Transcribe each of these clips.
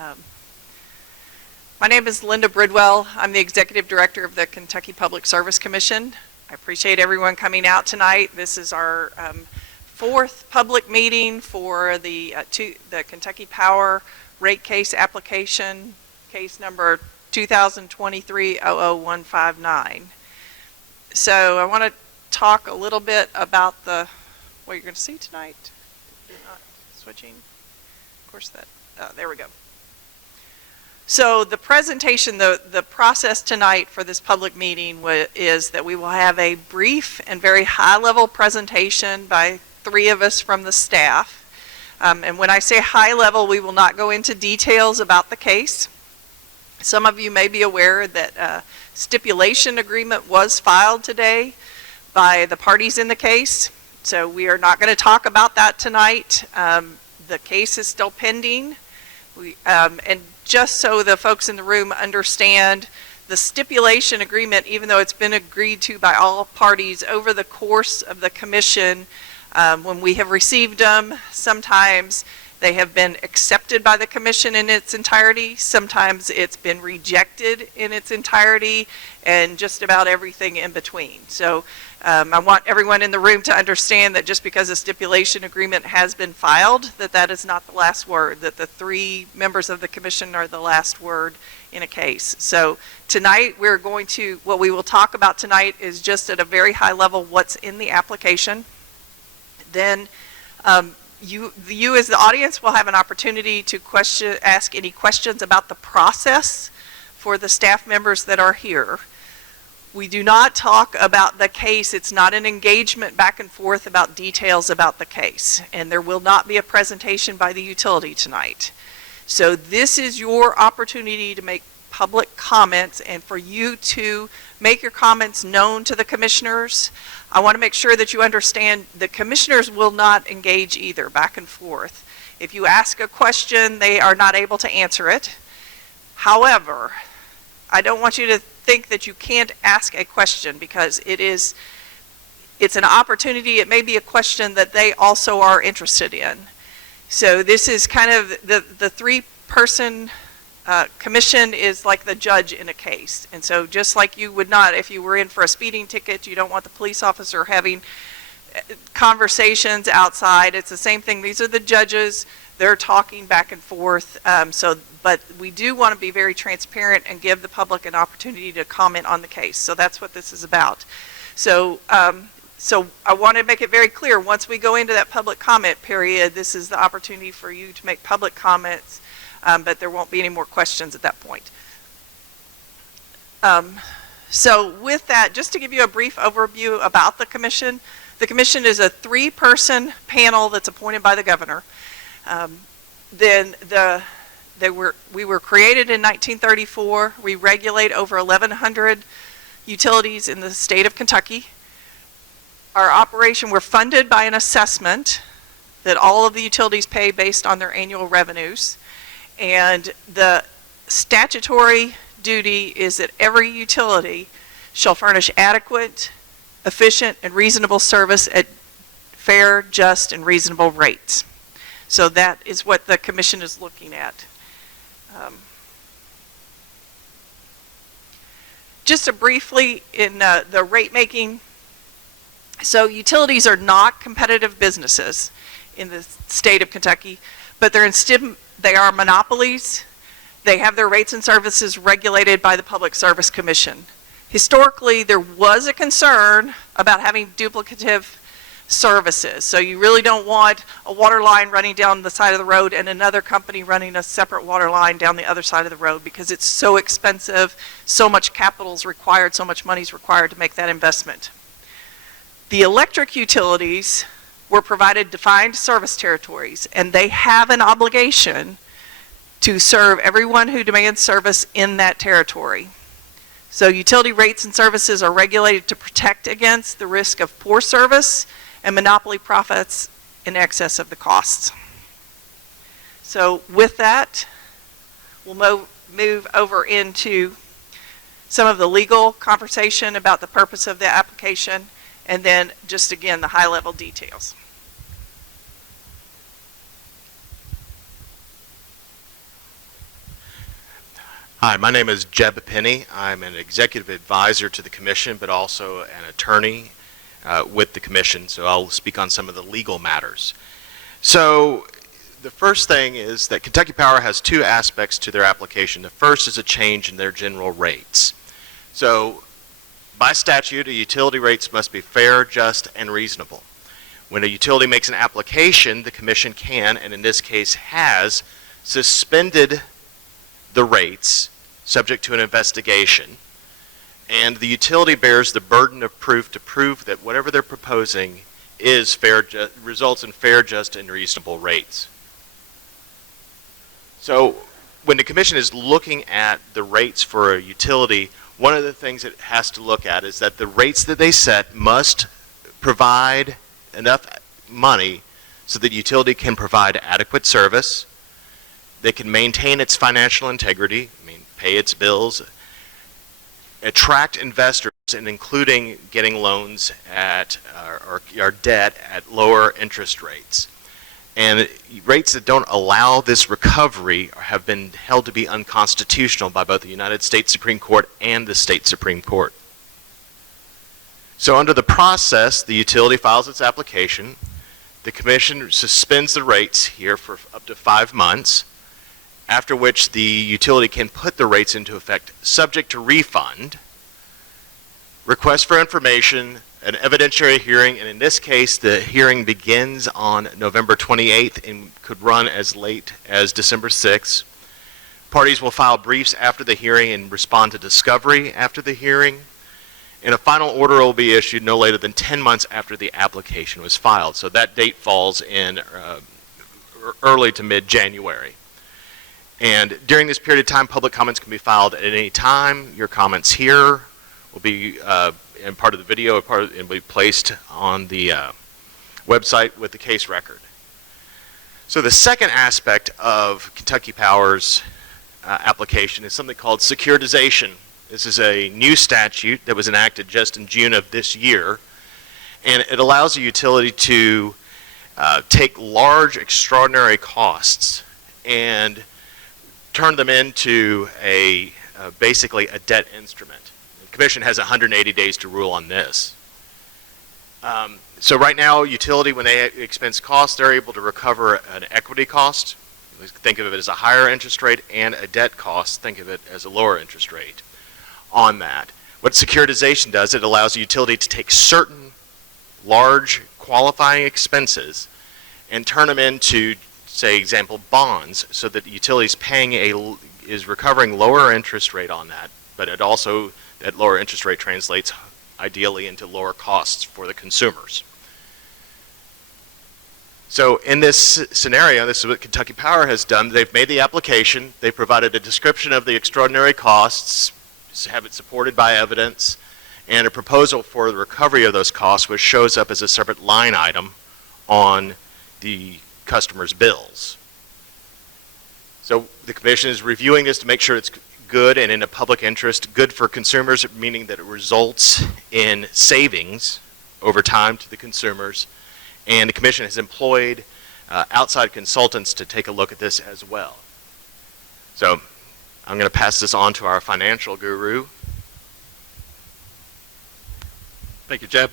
Um, my name is Linda Bridwell. I'm the Executive Director of the Kentucky Public Service Commission. I appreciate everyone coming out tonight. This is our fourth public meeting for the Kentucky Power rate case application, case number 2023-00159. So I want to talk a little bit about what you're going to see tonight. You're not switching. Of course, there we go. So the presentation, the process tonight for this public meeting is that we will have a brief and very high-level presentation by three of us from the staff. And when I say high level, we will not go into details about the case. Some of you may be aware that a stipulation agreement was filed today by the parties in the case. So we are not going to talk about that tonight. The case is still pending. And just so the folks in the room understand, the stipulation agreement, even though it's been agreed to by all parties over the course of the commission, when we have received them, sometimes they have been accepted by the commission in its entirety, sometimes it's been rejected in its entirety, and just about everything in between. So I want everyone in the room to understand that just because a stipulation agreement has been filed, that is not the last word, that the three members of the commission are the last word in a case. So tonight what we will talk about tonight is just at a very high level what's in the application. Then you as the audience will have an opportunity to ask any questions about the process for the staff members that are here. We do not talk about the case. It's not an engagement back and forth about details about the case. And there will not be a presentation by the utility tonight. So this is your opportunity to make public comments and for you to make your comments known to the commissioners. I want to make sure that you understand the commissioners will not engage either back and forth. If you ask a question, they are not able to answer it. However, I don't want you to think that you can't ask a question because it's an opportunity. It may be a question that they also are interested in. So this is kind of the three-person commission is like the judge in a case. And so just like you would not, if you were in for a speeding ticket, you don't want the police officer having conversations outside. It's the same thing. These are the judges. They're talking back and forth. But we do want to be very transparent and give the public an opportunity to comment on the case. So that's what this is about. So I want to make it very clear, once we go into that public comment period, this is the opportunity for you to make public comments. But there won't be any more questions at that point. So with that, just to give you a brief overview about the commission is a three-person panel that's appointed by the governor. We were created in 1934. We regulate over 1,100 utilities in the state of Kentucky. Our operation, we're funded by an assessment that all of the utilities pay based on their annual revenues. And the statutory duty is that every utility shall furnish adequate, efficient, and reasonable service at fair, just, and reasonable rates. So that is what the commission is looking at. Just briefly in the rate making, so utilities are not competitive businesses in the state of Kentucky, but they are monopolies. They have their rates and services regulated by the Public Service Commission. Historically, there was a concern about having duplicative services. So you really don't want a water line running down the side of the road and another company running a separate water line down the other side of the road because it's so expensive, so much capital is required, so much money is required to make that investment. The electric utilities were provided defined service territories, and they have an obligation to serve everyone who demands service in that territory. So utility rates and services are regulated to protect against the risk of poor service and monopoly profits in excess of the costs. So with that, we'll move over into some of the legal conversation about the purpose of the application, and then just again the high-level details. Hi, my name is Jeb Penny. I'm an executive advisor to the Commission, but also an attorney with the Commission, so I'll speak on some of the legal matters. So the first thing is that Kentucky Power has two aspects to their application. The first is a change in their general rates. So by statute, a utility rates must be fair, just, and reasonable. When a utility makes an application, the Commission can, and in this case has, suspended the rates subject to an investigation, and the utility bears the burden of proof to prove that whatever they're proposing is fair, results in fair, just, and reasonable rates. So when the Commission is looking at the rates for a utility, one of the things it has to look at is that the rates that they set must provide enough money so that the utility can provide adequate service, they can maintain its financial integrity, pay its bills, attract investors, and including getting loans at or debt at lower interest rates. And rates that don't allow this recovery have been held to be unconstitutional by both the United States Supreme Court and the state Supreme Court. So under the process, the utility files its application. The Commission suspends the rates here for up to 5 months, after which the utility can put the rates into effect subject to refund, request for information, an evidentiary hearing, and in this case, the hearing begins on November 28th and could run as late as December 6th. Parties will file briefs after the hearing and respond to discovery after the hearing. And a final order will be issued no later than 10 months after the application was filed. So that date falls in early to mid-January. And during this period of time, public comments can be filed at any time. Your comments here will be in part of the video, and will be placed on the website with the case record. So the second aspect of Kentucky Power's application is something called securitization. This is a new statute that was enacted just in June of this year, and it allows a utility to take large extraordinary costs and turn them into basically a debt instrument. The Commission has 180 days to rule on this. So right now, utility, when they expense costs, they're able to recover an equity cost. Think of it as a higher interest rate, and a debt cost, think of it as a lower interest rate on that. What securitization does, it allows a utility to take certain large qualifying expenses and turn them into, say, example, bonds, so that the utility is recovering lower interest rate on that, but it also, that lower interest rate translates ideally into lower costs for the consumers. So in this scenario, this is what Kentucky Power has done. They've made the application, they provided a description of the extraordinary costs, have it supported by evidence, and a proposal for the recovery of those costs, which shows up as a separate line item on the customer's bills. So the Commission is reviewing this to make sure it's good and in a public interest, good for consumers, meaning that it results in savings over time to the consumers, and the Commission has employed outside consultants to take a look at this as well. So I'm going to pass this on to our financial guru. Thank you, Jeb.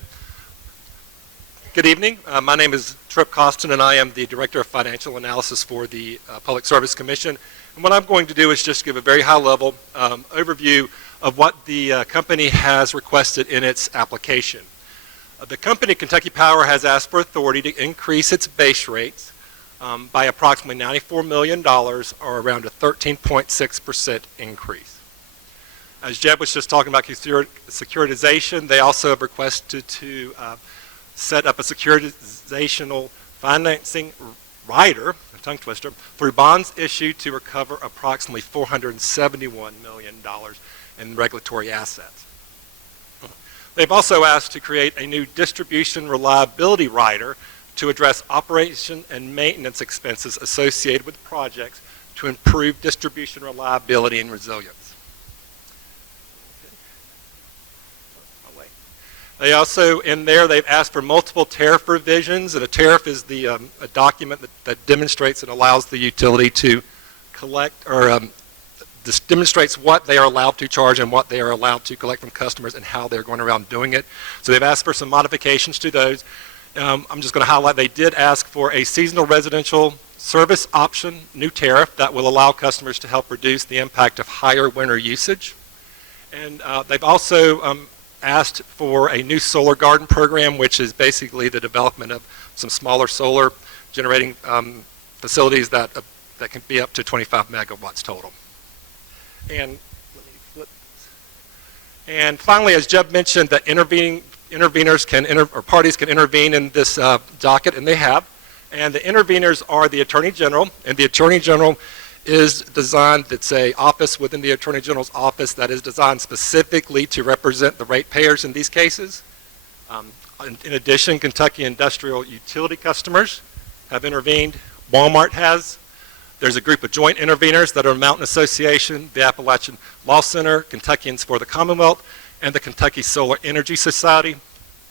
Good evening. My name is Trip Costin, and I am the Director of Financial Analysis for the Public Service Commission. And what I'm going to do is just give a very high-level overview of what the company has requested in its application. The company, Kentucky Power, has asked for authority to increase its base rates by approximately $94 million, or around a 13.6% increase. As Jeb was just talking about securitization, they also have requested to set up a securitizational financing rider, a tongue twister, through bonds issued to recover approximately $471 million in regulatory assets. They've also asked to create a new distribution reliability rider to address operation and maintenance expenses associated with projects to improve distribution reliability and resilience. They also, in there, they've asked for multiple tariff revisions, and a tariff is a document that demonstrates and allows the utility to collect or this demonstrates what they are allowed to charge and what they are allowed to collect from customers and how they're going around doing it. So they've asked for some modifications to those. I'm just going to highlight they did ask for a seasonal residential service option, new tariff that will allow customers to help reduce the impact of higher winter usage. And they've also asked for a new solar garden program, which is basically the development of some smaller solar generating facilities that can be up to 25 megawatts total. And let me flip. And finally, as Jeb mentioned, that interveners can or parties can intervene in this docket, and they have. And the interveners are the Attorney General, and the Attorney General is designed, it's a office within the Attorney General's office that is designed specifically to represent the ratepayers in these cases. In addition, Kentucky industrial utility customers have intervened. Walmart has. There's a group of joint interveners that are Mountain Association, the Appalachian Law Center, Kentuckians for the Commonwealth, and the Kentucky Solar Energy Society.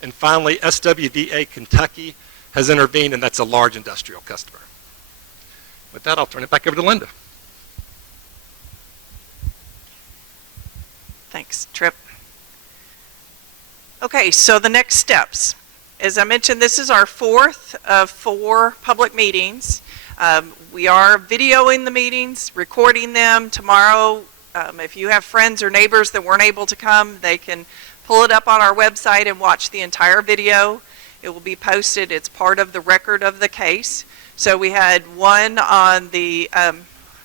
And finally, SWVA Kentucky has intervened, and that's a large industrial customer. With that, I'll turn it back over to Linda. Thanks, Tripp. Okay, so the next steps. As I mentioned, this is our fourth of 4 public meetings. We are videoing the meetings, recording them. Tomorrow, if you have friends or neighbors that weren't able to come, they can pull it up on our website and watch the entire video. It will be posted. It's part of the record of the case. So we had one on the, got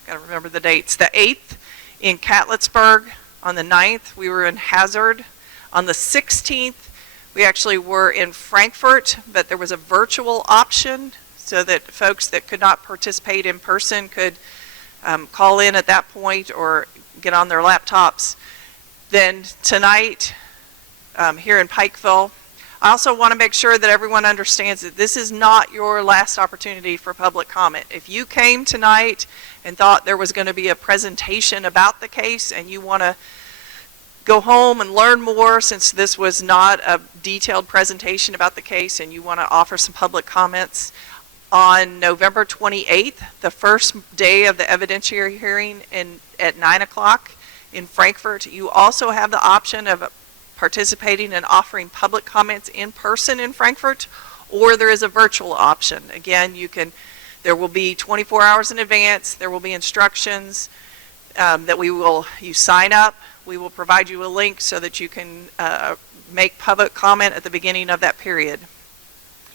to remember the dates, the 8th in Catlettsburg. On the 9th, we were in Hazard. On the 16th, we actually were in Frankfort, but there was a virtual option so that folks that could not participate in person could call in at that point or get on their laptops. Then tonight, here in Pikeville, I also want to make sure that everyone understands that this is not your last opportunity for public comment. If you came tonight and thought there was going to be a presentation about the case and you want to go home and learn more, since this was not a detailed presentation about the case, and you want to offer some public comments, on November 28th, the first day of the evidentiary hearing at 9 o'clock in Frankfort, you also have the option of participating and offering public comments in person in Frankfort, or there is a virtual option. Again, there will be 24 hours in advance, there will be instructions that you sign up. We will provide you a link so that you can make public comment at the beginning of that period.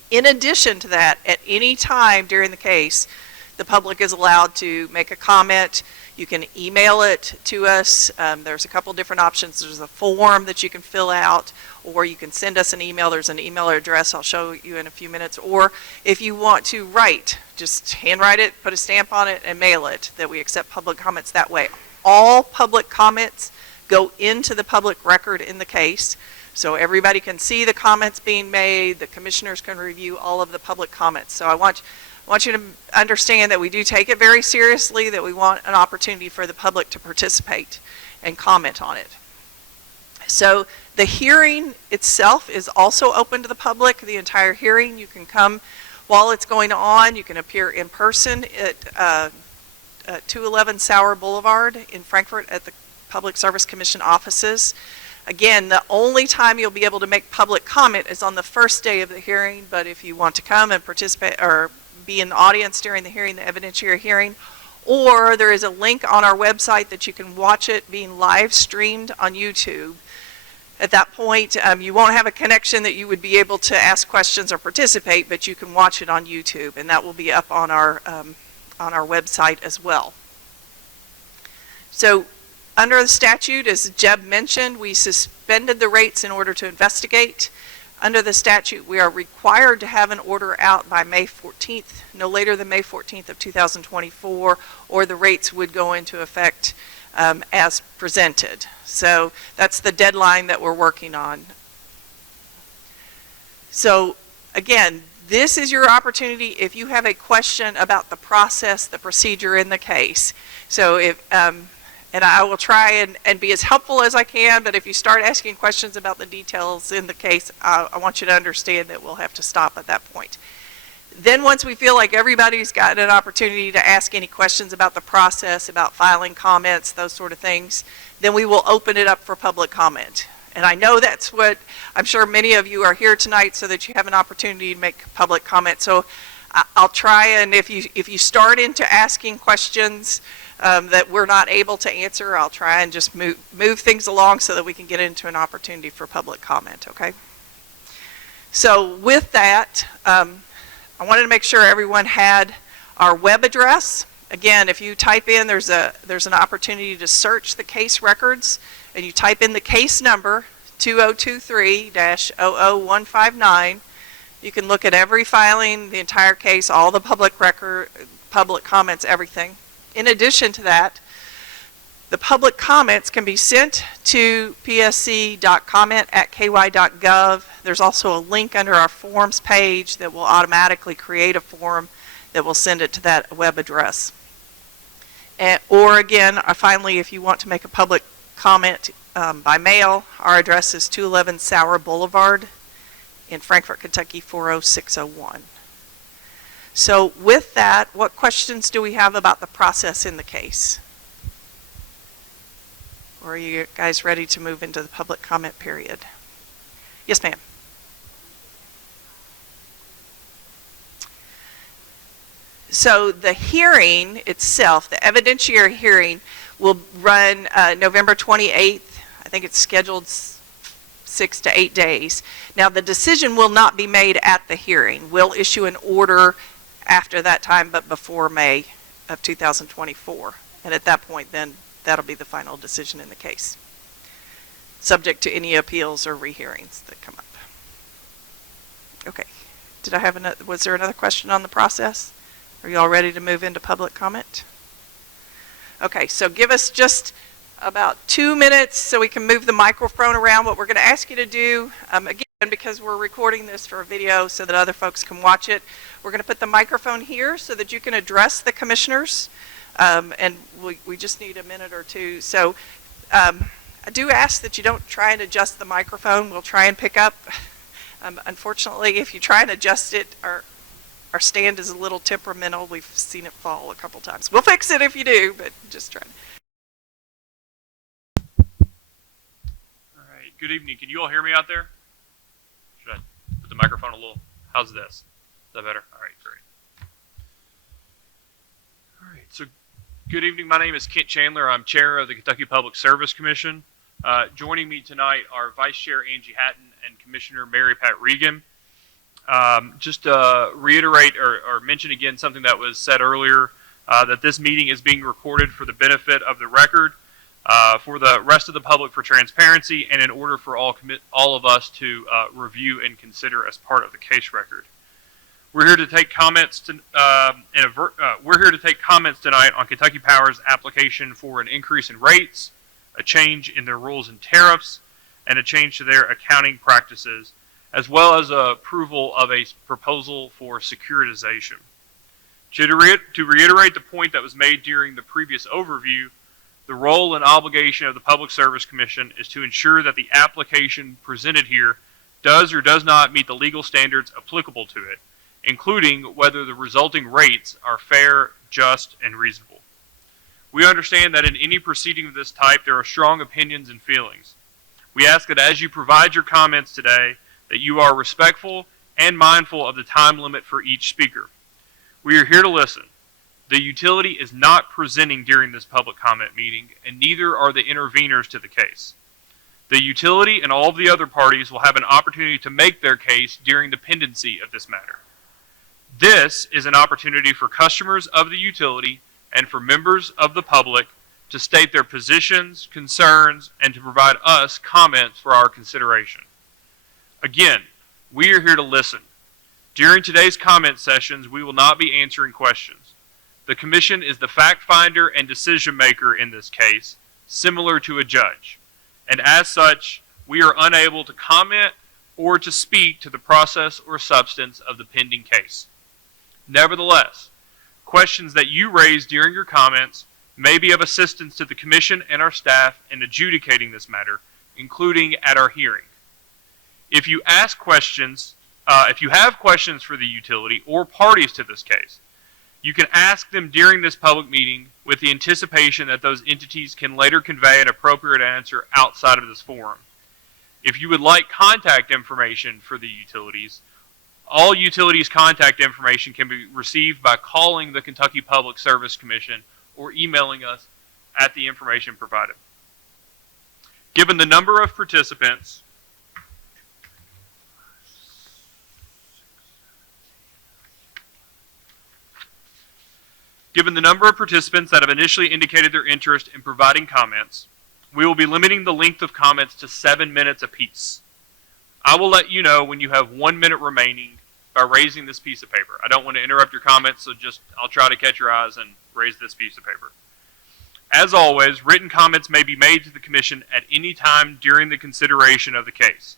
In addition to that, at any time during the case, the public is allowed to make a comment. You can email it to us. There's a couple different options. There's a form that you can fill out, or you can send us an email. There's an email address I'll show you in a few minutes. Or if you want to write, just handwrite it, put a stamp on it, and mail it, that we accept public comments that way. All public comments go into the public record in the case, so everybody can see the comments being made. The commissioners can review all of the public comments. So I want you to understand that we do take it very seriously, that we want an opportunity for the public to participate and comment on it. So the hearing itself is also open to the public, the entire hearing. You can come while it's going on. You can appear in person at 211 Sauer Boulevard in Frankfort at the Public Service Commission offices. Again, the only time you'll be able to make public comment is on the first day of the hearing, but if you want to come and participate or be in the audience during the hearing, the evidentiary hearing, or there is a link on our website that you can watch it being live streamed on YouTube. At that point, you won't have a connection that you would be able to ask questions or participate, but you can watch it on YouTube, and that will be up on our website as well. So under the statute, as Jeb mentioned, we suspended the rates in order to investigate. Under the statute, we are required to have an order out by May 14th, no later than May 14th of 2024, or the rates would go into effect as presented. So that's the deadline that we're working on. So again, this is your opportunity if you have a question about the process, the procedure in the case. So if, and I will try and be as helpful as I can, but if you start asking questions about the details in the case, I want you to understand that we'll have to stop at that point. Then once we feel like everybody's gotten an opportunity to ask any questions about the process, about filing comments, those sort of things, then we will open it up for public comment. And I know that's what, I'm sure many of you are here tonight so that you have an opportunity to make public comment. So I'll try, and if you start into asking questions that we're not able to answer, I'll try and just move things along so that we can get into an opportunity for public comment, okay? So with that, I wanted to make sure everyone had our web address. Again, if you type in, there's an opportunity to search the case records, and you type in the case number 2023-00159. You can look at every filing, the entire case, all the public record, public comments, everything. In addition to that, the public comments can be sent to psc.comment@ky.gov. There's also a link under our forms page that will automatically create a form that will send it to that web address. Or again, finally, if you want to make a public comment by mail, our address is 211 Sauer Boulevard in Frankfort, Kentucky 40601. So with that, what questions do we have about the process in the case? Or are you guys ready to move into the public comment period? Yes, ma'am. So the hearing itself, the evidentiary hearing, will run November 28th. I think it's scheduled 6 to 8 days. Now, the decision will not be made at the hearing. We'll issue an order after that time, but before May of 2024. And at that point, then, that'll be the final decision in the case, subject to any appeals or rehearings that come up. Okay. Did I have another, was there another question on the process? Are you all ready to move into public comment? Okay, so give us just about 2 minutes so we can move the microphone around. What we're going to ask you to do, again, because we're recording this for a video so that other folks can watch it, we're going to put the microphone here so that you can address the commissioners, and we just need a minute or two. So I do ask that you don't try and adjust the microphone. We'll try and pick up. Unfortunately, if you try and adjust it, our stand is a little temperamental. We've seen it fall a couple times. We'll fix it if you do, but just try. All right. Good evening. Can you all hear me out there? Should I put the microphone a little? How's this? Is that better? All right. Great. All right. So, good evening. My name is Kent Chandler. I'm chair of the Kentucky Public Service Commission. Joining me tonight are Vice Chair Angie Hatton and Commissioner Mary Pat Regan. Just to reiterate or mention again something that was said earlier, that this meeting is being recorded for the benefit of the record, for the rest of the public for transparency, and in order for all of us to review and consider as part of the case record. We're here to take comments we're here to take comments tonight on Kentucky Power's application for an increase in rates, a change in their rules and tariffs, and a change to their accounting practices, as well as approval of a proposal for securitization. To reiterate the point that was made during the previous overview, the role and obligation of the Public Service Commission is to ensure that the application presented here does or does not meet the legal standards applicable to it, including whether the resulting rates are fair, just, and reasonable. We understand that in any proceeding of this type, there are strong opinions and feelings. We ask that as you provide your comments today, that you are respectful and mindful of the time limit for each speaker. We are here to listen. The utility is not presenting during this public comment meeting, and neither are the interveners to the case. The utility and all of the other parties will have an opportunity to make their case during the pendency of this matter. This is an opportunity for customers of the utility and for members of the public to state their positions, concerns, and to provide us comments for our consideration. Again, we are here to listen. During today's comment sessions, we will not be answering questions. The Commission is the fact finder and decision maker in this case, similar to a judge. And as such, we are unable to comment or to speak to the process or substance of the pending case. Nevertheless, questions that you raise during your comments may be of assistance to the Commission and our staff in adjudicating this matter, including at our hearing. If you ask questions If you have questions for the utility or parties to this case, you can ask them during this public meeting with the anticipation that those entities can later convey an appropriate answer outside of this forum. If you would like contact information for the utilities, all utilities' contact information can be received by calling the Kentucky Public Service Commission or emailing us at the information provided. Given the number of participants, that have initially indicated their interest in providing comments, we will be limiting the length of comments to 7 minutes apiece. I will let you know when you have 1 minute remaining by raising this piece of paper. I don't want to interrupt your comments, so I'll try to catch your eyes and raise this piece of paper. As always, written comments may be made to the Commission at any time during the consideration of the case,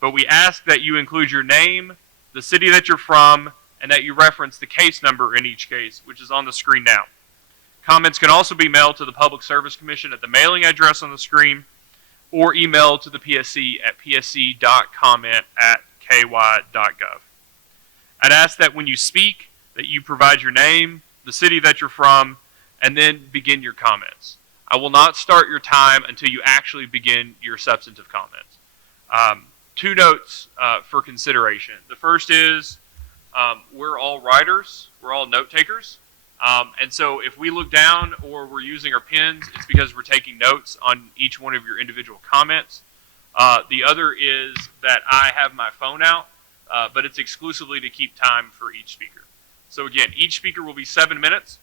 but we ask that you include your name, the city that you're from, and that you reference the case number in each case, which is on the screen now. Comments can also be mailed to the Public Service Commission at the mailing address on the screen, or emailed to the PSC at psc.comment@ky.gov. I'd ask that when you speak, that you provide your name, the city that you're from, and then begin your comments. I will not start your time until you actually begin your substantive comments. 2 notes for consideration. The first is we're all writers, we're all note takers. And so if we look down or we're using our pens, it's because we're taking notes on each one of your individual comments. The other is that I have my phone out, but it's exclusively to keep time for each speaker. So again, each speaker will be 7 minutes,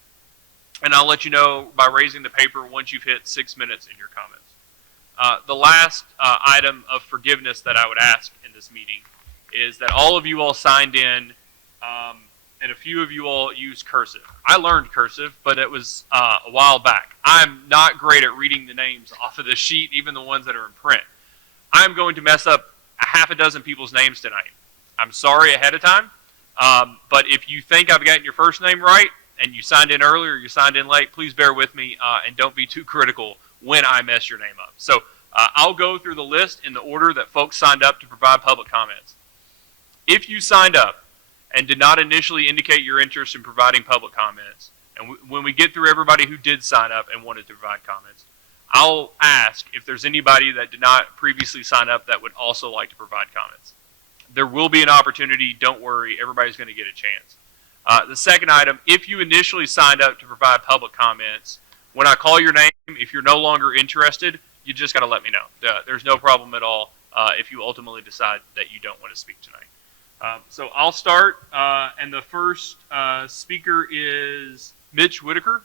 and I'll let you know by raising the paper once you've hit 6 minutes in your comments. The last item of forgiveness that I would ask in this meeting is that all of you all signed in, and a few of you all use cursive. I learned cursive, but it was a while back. I'm not great at reading the names off of the sheet, even the ones that are in print. I'm going to mess up a half a dozen people's names tonight. I'm sorry ahead of time, but if you think I've gotten your first name right, and you signed in early or you signed in late, please bear with me and don't be too critical when I mess your name up. So I'll go through the list in the order that folks signed up to provide public comments. If you signed up and did not initially indicate your interest in providing public comments, and when we get through everybody who did sign up and wanted to provide comments, I'll ask if there's anybody that did not previously sign up that would also like to provide comments. There will be an opportunity. Don't worry. Everybody's going to get a chance. The second item, if you initially signed up to provide public comments, when I call your name, if you're no longer interested, you just got to let me know. There's no problem at all if you ultimately decide that you don't want to speak tonight. So I'll start, and the first speaker is Mitch Whitaker.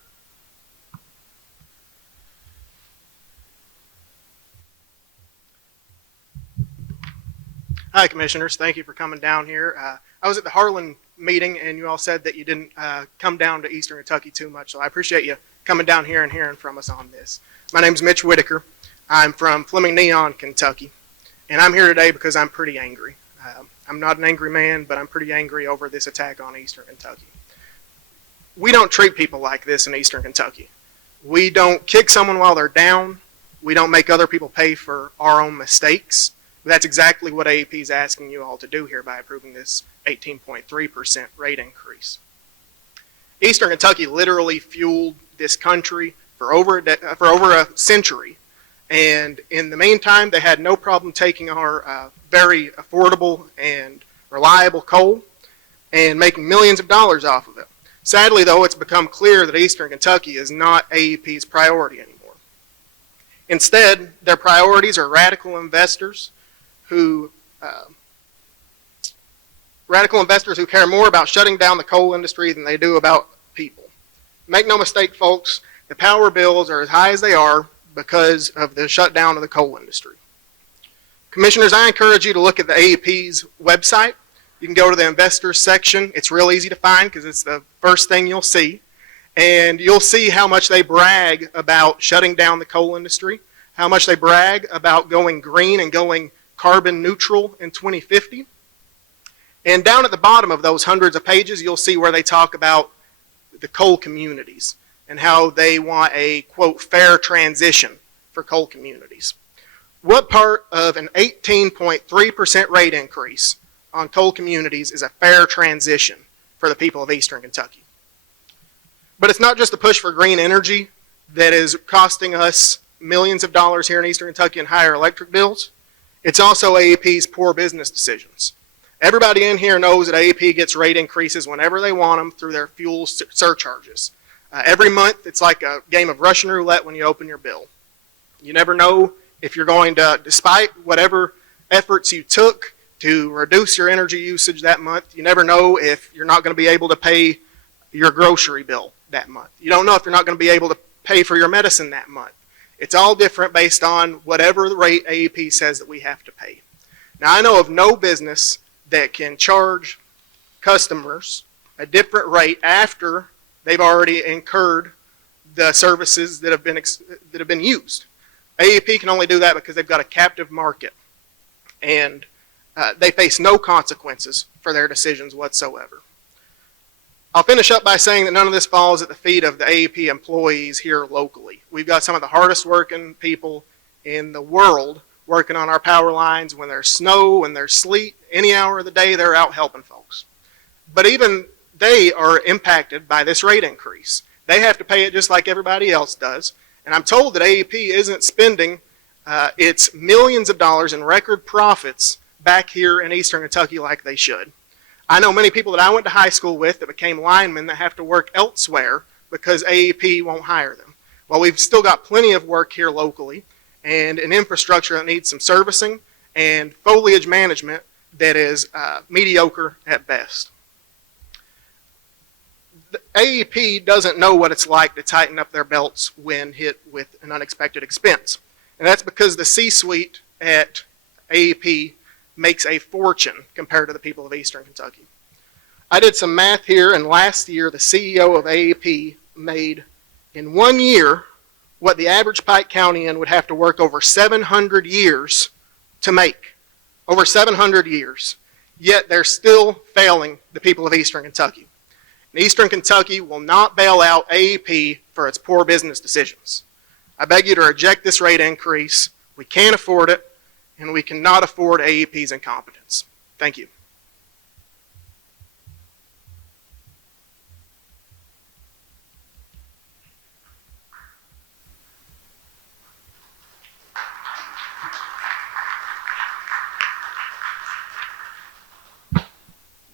Hi, Commissioners. Thank you for coming down here. I was at the Harlan meeting, and you all said that you didn't come down to Eastern Kentucky too much, so I appreciate you coming down here and hearing from us on this. My name's Mitch Whitaker. I'm from Fleming Neon, Kentucky, and I'm here today because I'm pretty angry. I'm not an angry man, but I'm pretty angry over this attack on Eastern Kentucky. We don't treat people like this in Eastern Kentucky. We don't kick someone while they're down. We don't make other people pay for our own mistakes. That's exactly what AEP is asking you all to do here by approving this 18.3% rate increase. Eastern Kentucky literally fueled this country for over a century, and in the meantime, they had no problem taking our very affordable and reliable coal and making millions of dollars off of it. Sadly, though, it's become clear that Eastern Kentucky is not AEP's priority anymore. Instead, their priorities are radical investors who care more about shutting down the coal industry than they do about people. Make no mistake, folks, the power bills are as high as they are because of the shutdown of the coal industry. Commissioners, I encourage you to look at the AEP's website. You can go to the investors section. It's real easy to find because it's the first thing you'll see. And you'll see how much they brag about shutting down the coal industry, how much they brag about going green and going carbon neutral in 2050. And down at the bottom of those hundreds of pages, you'll see where they talk about the coal communities and how they want a, quote, fair transition for coal communities. What part of an 18.3% rate increase on coal communities is a fair transition for the people of Eastern Kentucky. But it's not just the push for green energy that is costing us millions of dollars here in Eastern Kentucky in higher electric bills. It's also AEP's poor business decisions. Everybody in here knows that AEP gets rate increases whenever they want them through their fuel surcharges. Every month, it's like a game of Russian roulette when you open your bill. You never know if you're going to, despite whatever efforts you took to reduce your energy usage that month, you never know if you're not going to be able to pay your grocery bill that month. You don't know if you're not going to be able to pay for your medicine that month. It's all different based on whatever the rate AEP says that we have to pay. Now, I know of no business that can charge customers a different rate after they've already incurred the services that have been used. AEP can only do that because they've got a captive market, and they face no consequences for their decisions whatsoever. I'll finish up by saying that none of this falls at the feet of the AEP employees here locally. We've got some of the hardest working people in the world working on our power lines. When there's snow, when there's sleet, any hour of the day, they're out helping folks. But even they are impacted by this rate increase. They have to pay it just like everybody else does. And I'm told that AEP isn't spending its millions of dollars in record profits back here in Eastern Kentucky like they should. I know many people that I went to high school with that became linemen that have to work elsewhere because AEP won't hire them. Well, we've still got plenty of work here locally and an infrastructure that needs some servicing and foliage management that is mediocre at best. The AEP doesn't know what it's like to tighten up their belts when hit with an unexpected expense. And that's because the C-suite at AEP makes a fortune compared to the people of Eastern Kentucky. I did some math here, and last year the CEO of AEP made in 1 year what the average Pike County would have to work over 700 years to make. Over 700 years. Yet they're still failing the people of Eastern Kentucky. And Eastern Kentucky will not bail out AEP for its poor business decisions. I beg you to reject this rate increase. We can't afford it, and we cannot afford AEP's incompetence. Thank you.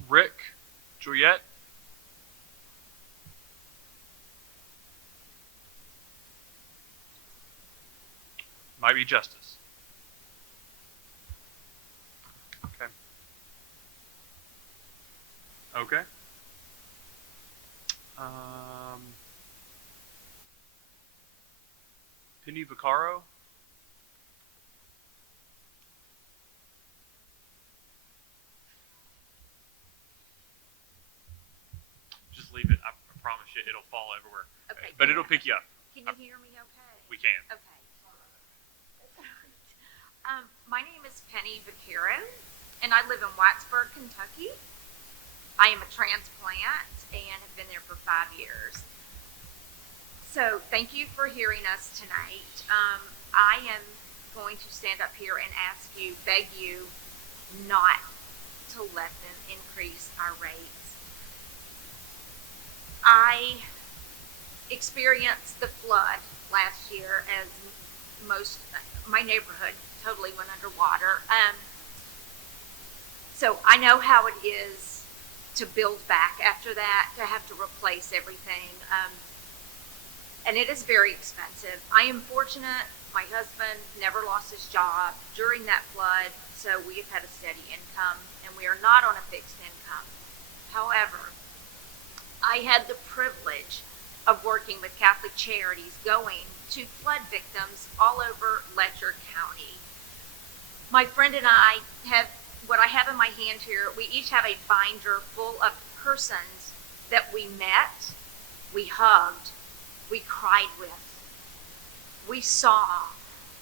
Rick, Juliet. Might be Justice. Okay. Okay. Penny Vaccaro. Just leave it. I promise you, it'll fall everywhere. Okay. But it'll pick you up. Can you hear me okay? We can. Okay. My name is Penny Vaccaro, and I live in Whitesburg, Kentucky. I am a transplant and have been there for 5 years. So thank you for hearing us tonight. I am going to stand up here and beg you not to let them increase our rates. I experienced the flood last year as my neighborhood totally went underwater. So I know how it is to build back after that, to have to replace everything. And it is very expensive. I am fortunate. My husband never lost his job during that flood, so we have had a steady income, and we are not on a fixed income. However, I had the privilege of working with Catholic Charities going to flood victims all over Letcher County. My friend and I have, what I have in my hand here, we each have a binder full of persons that we met, we hugged, we cried with. We saw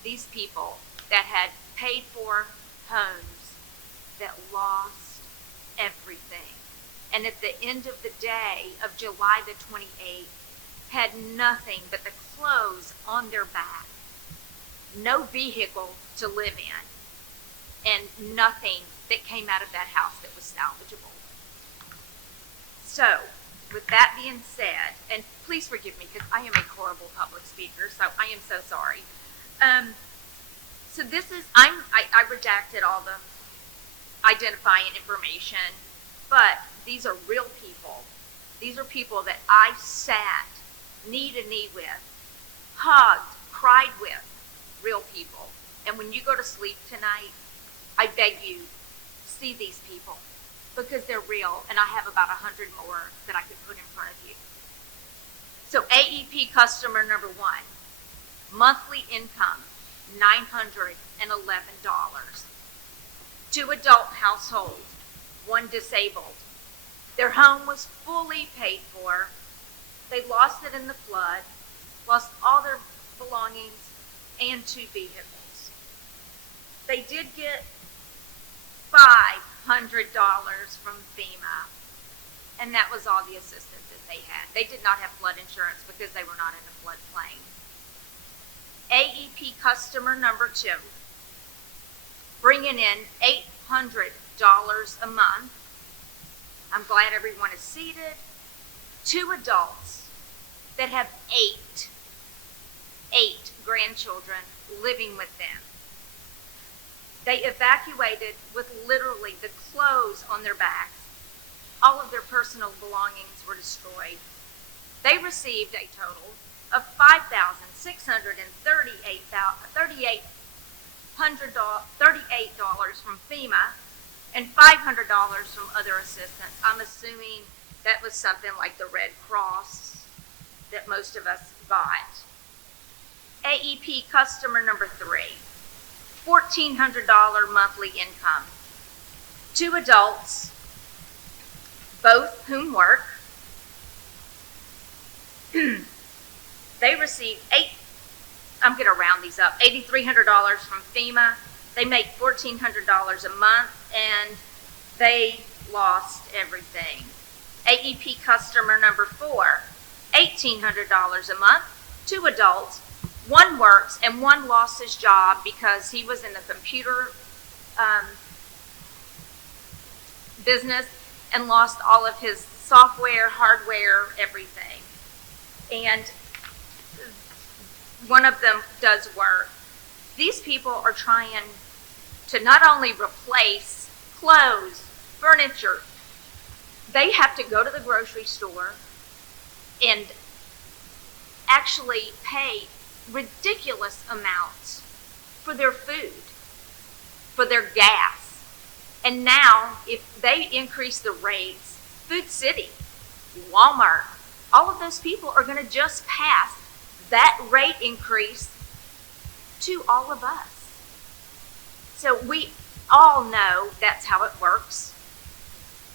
these people that had paid for homes that lost everything. And at the end of the day of July the 28th, had nothing but the clothes on their back, no vehicle to live in, and nothing that came out of that house that was salvageable. So, with that being said, and please forgive me because I am a horrible public speaker, so I am so sorry. So this is, I redacted all the identifying information, but these are real people. These are people that I sat knee to knee with, hugged, cried with, real people. And when you go to sleep tonight, I beg you, see these people because they're real, and I have about 100 more that I could put in front of you. So AEP customer number 1, monthly income, $911. 2 adult household, 1 disabled. Their home was fully paid for. They lost it in the flood, lost all their belongings and 2 vehicles. They did get $500 from FEMA, and that was all the assistance that they had. They did not have flood insurance because they were not in a floodplain. AEP customer number 2, bringing in $800 a month. I'm glad everyone is seated. 2 adults that have 8 grandchildren living with them. They evacuated with literally the clothes on their backs. All of their personal belongings were destroyed. They received a total of $5,638 from FEMA and $500 from other assistance. I'm assuming that was something like the Red Cross that most of us got. AEP customer number 3, $1,400 monthly income. 2 adults, both whom work. They received I'm going to round these up, $8,300 from FEMA. They make $1,400 a month, and they lost everything. AEP customer number 4, $1,800 a month, 2 adults, 1 works, and 1 lost his job because he was in the computer business and lost all of his software, hardware, everything. And one of them does work. These people are trying to not only replace clothes, furniture, they have to go to the grocery store and actually pay ridiculous amounts for their food, for their gas. And now, if they increase the rates, Food City, Walmart, all of those people are going to just pass that rate increase to all of us. So we all know that's how it works,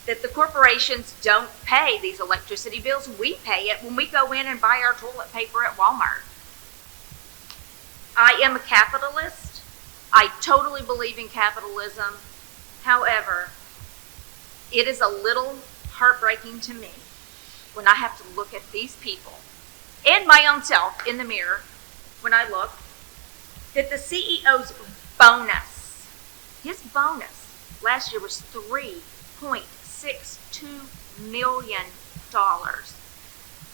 that the corporations don't pay these electricity bills. We pay it when we go in and buy our toilet paper at Walmart. I am a capitalist. I totally believe in capitalism. However, it is a little heartbreaking to me when I have to look at these people and my own self in the mirror when I look that the CEO's bonus, his bonus last year was $3.62 million.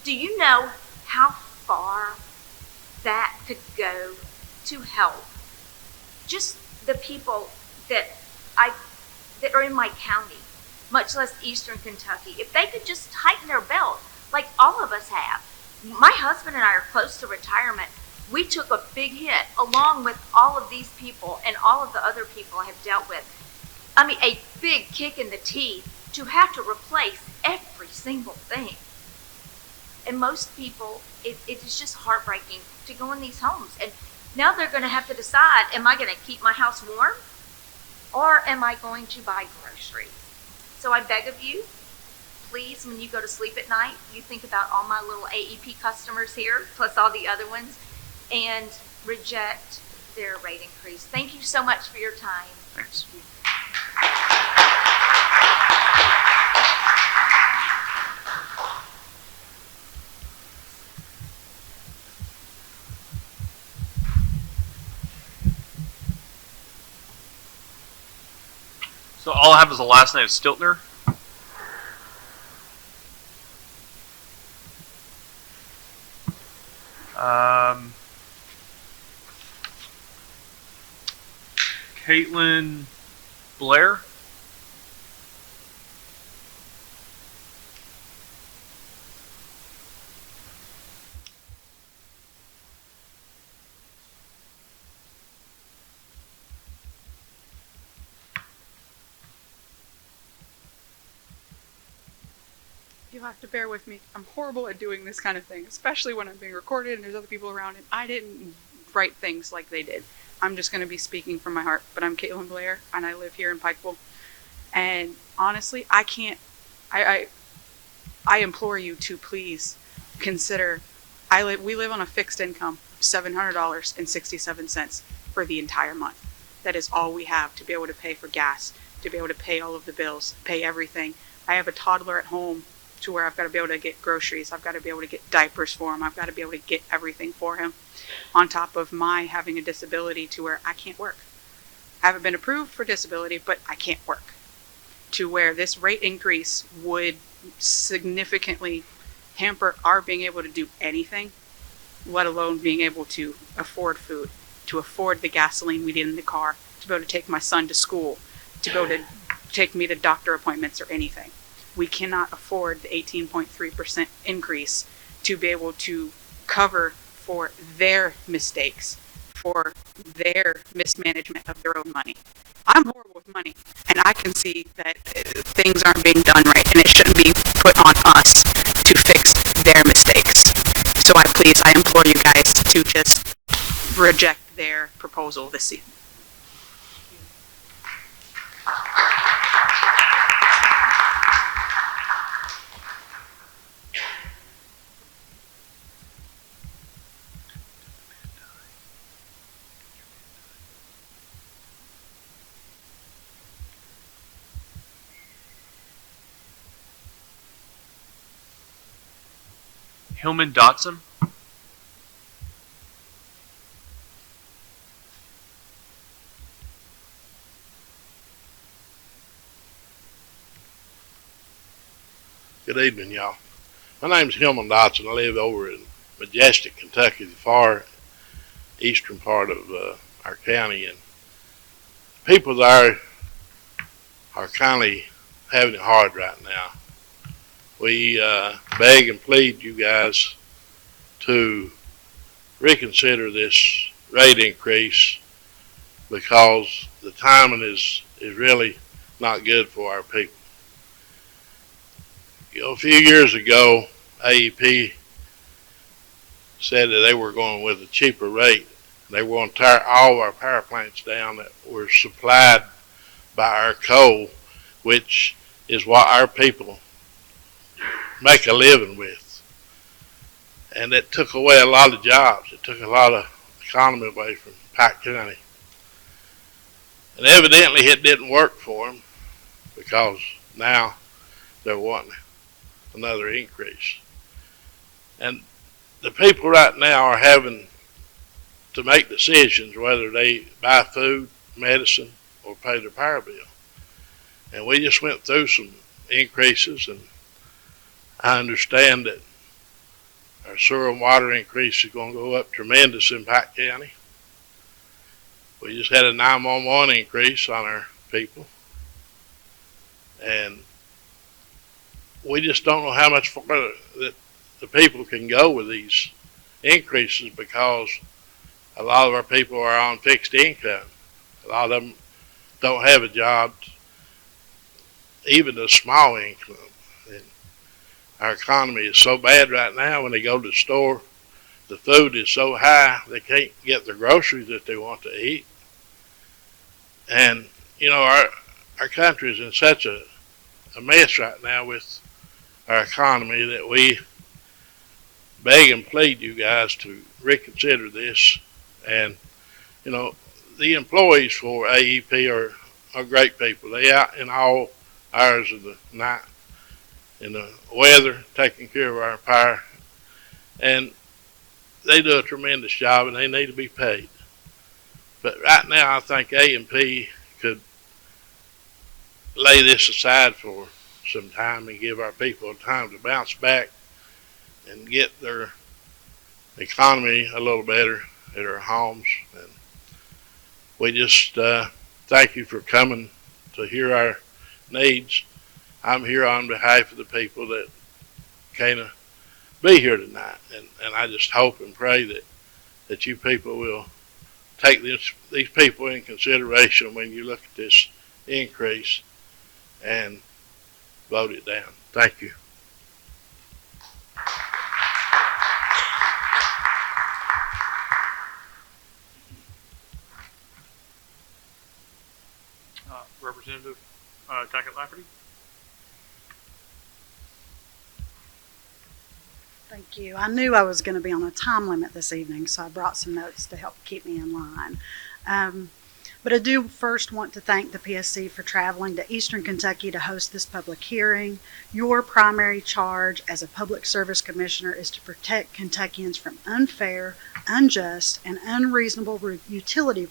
Do you know how far that could go to help just the people that are in my county, much less Eastern Kentucky? If they could just tighten their belt like all of us have. My husband and I are close to retirement. We took a big hit along with all of these people and all of the other people I have dealt with. I mean, a big kick in the teeth to have to replace every single thing. And most people, it is just heartbreaking to go in these homes. And now they're going to have to decide, am I going to keep my house warm or am I going to buy groceries? So I beg of you, please, when you go to sleep at night, you think about all my little AEP customers here, plus all the other ones, and reject their rate increase. Thank you so much for your time. Thanks. So all I have is the last name Stiltner. Caitlin Blair. You'll have to bear with me. I'm horrible at doing this kind of thing, especially when I'm being recorded and there's other people around and I didn't write things like they did. I'm just going to be speaking from my heart, but I'm Caitlin Blair and I live here in Pikeville. And honestly, I can't, I implore you to please consider, we live on a fixed income, $700.67 for the entire month. That is all we have to be able to pay for gas, to be able to pay all of the bills, pay everything. I have a toddler at home to where I've got to be able to get groceries. I've got to be able to get diapers for him. I've got to be able to get everything for him, on top of my having a disability to where I can't work. I haven't been approved for disability, but I can't work. To where this rate increase would significantly hamper our being able to do anything, let alone being able to afford food, to afford the gasoline we need in the car, to be able to take my son to school, to be able to take me to doctor appointments or anything. We cannot afford the 18.3% increase to be able to cover for their mistakes, for their mismanagement of their own money. I'm horrible with money, and I can see that things aren't being done right, and it shouldn't be put on us to fix their mistakes. So I implore you guys to just reject their proposal this evening. Hillman Dotson. Good evening, y'all. My name's Hillman Dotson. I live over in Majestic, Kentucky, the far eastern part of our county, and people there are kind of having it hard right now. We beg and plead you guys to reconsider this rate increase, because the timing is really not good for our people. You know, a few years ago, AEP said that they were going with a cheaper rate. They were going to tear all of our power plants down that were supplied by our coal, which is what our people make a living with. And it took away a lot of jobs. It took a lot of economy away from Pike County. And evidently it didn't work for them, because now they're wanting another increase. And the people right now are having to make decisions whether they buy food, medicine, or pay their power bill. And we just went through some increases, and I understand that our sewer and water increase is going to go up tremendous in Pike County. We just had a 911 increase on our people, and we just don't know how much further that the people can go with these increases, because a lot of our people are on fixed income. A lot of them don't have a job, even a small income. And our economy is so bad right now. When they go to the store, the food is so high they can't get the groceries that they want to eat. And you know, our country is in such a mess right now with our economy that we beg and plead you guys to reconsider this. And you know, the employees for AEP are great people. They out in all hours of the night in the weather taking care of our power, and they do a tremendous job, and they need to be paid. But right now I think A&P could lay this aside for some time and give our people time to bounce back and get their economy a little better at our homes. And we just thank you for coming to hear our needs. I'm here on behalf of the people that can't be here tonight, and I just hope and pray that you people will take these people in consideration when you look at this increase and vote it down. Thank you. Representative Tackett Lafferty. Thank you. I knew I was going to be on a time limit this evening, so I brought some notes to help keep me in line. But I do first want to thank the PSC for traveling to Eastern Kentucky to host this public hearing. Your primary charge as a public service commissioner is to protect Kentuckians from unfair, unjust, and unreasonable utility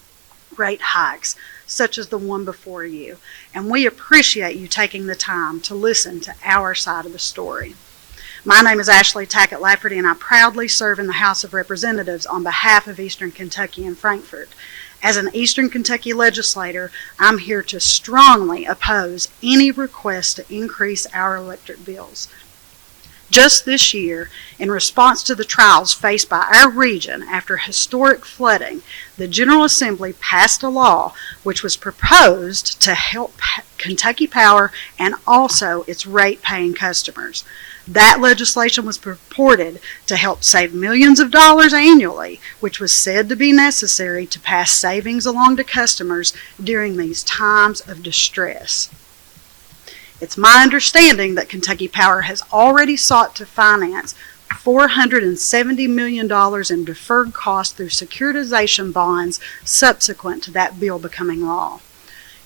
rate hikes, such as the one before you. And we appreciate you taking the time to listen to our side of the story. My name is Ashley Tackett Lafferty, and I proudly serve in the House of Representatives on behalf of Eastern Kentucky and Frankfort. As an Eastern Kentucky legislator, I'm here to strongly oppose any request to increase our electric bills. Just this year, in response to the trials faced by our region after historic flooding, the General Assembly passed a law which was proposed to help Kentucky Power and also its rate-paying customers. That legislation was purported to help save millions of dollars annually, which was said to be necessary to pass savings along to customers during these times of distress. It's my understanding that Kentucky Power has already sought to finance $470 million in deferred costs through securitization bonds subsequent to that bill becoming law.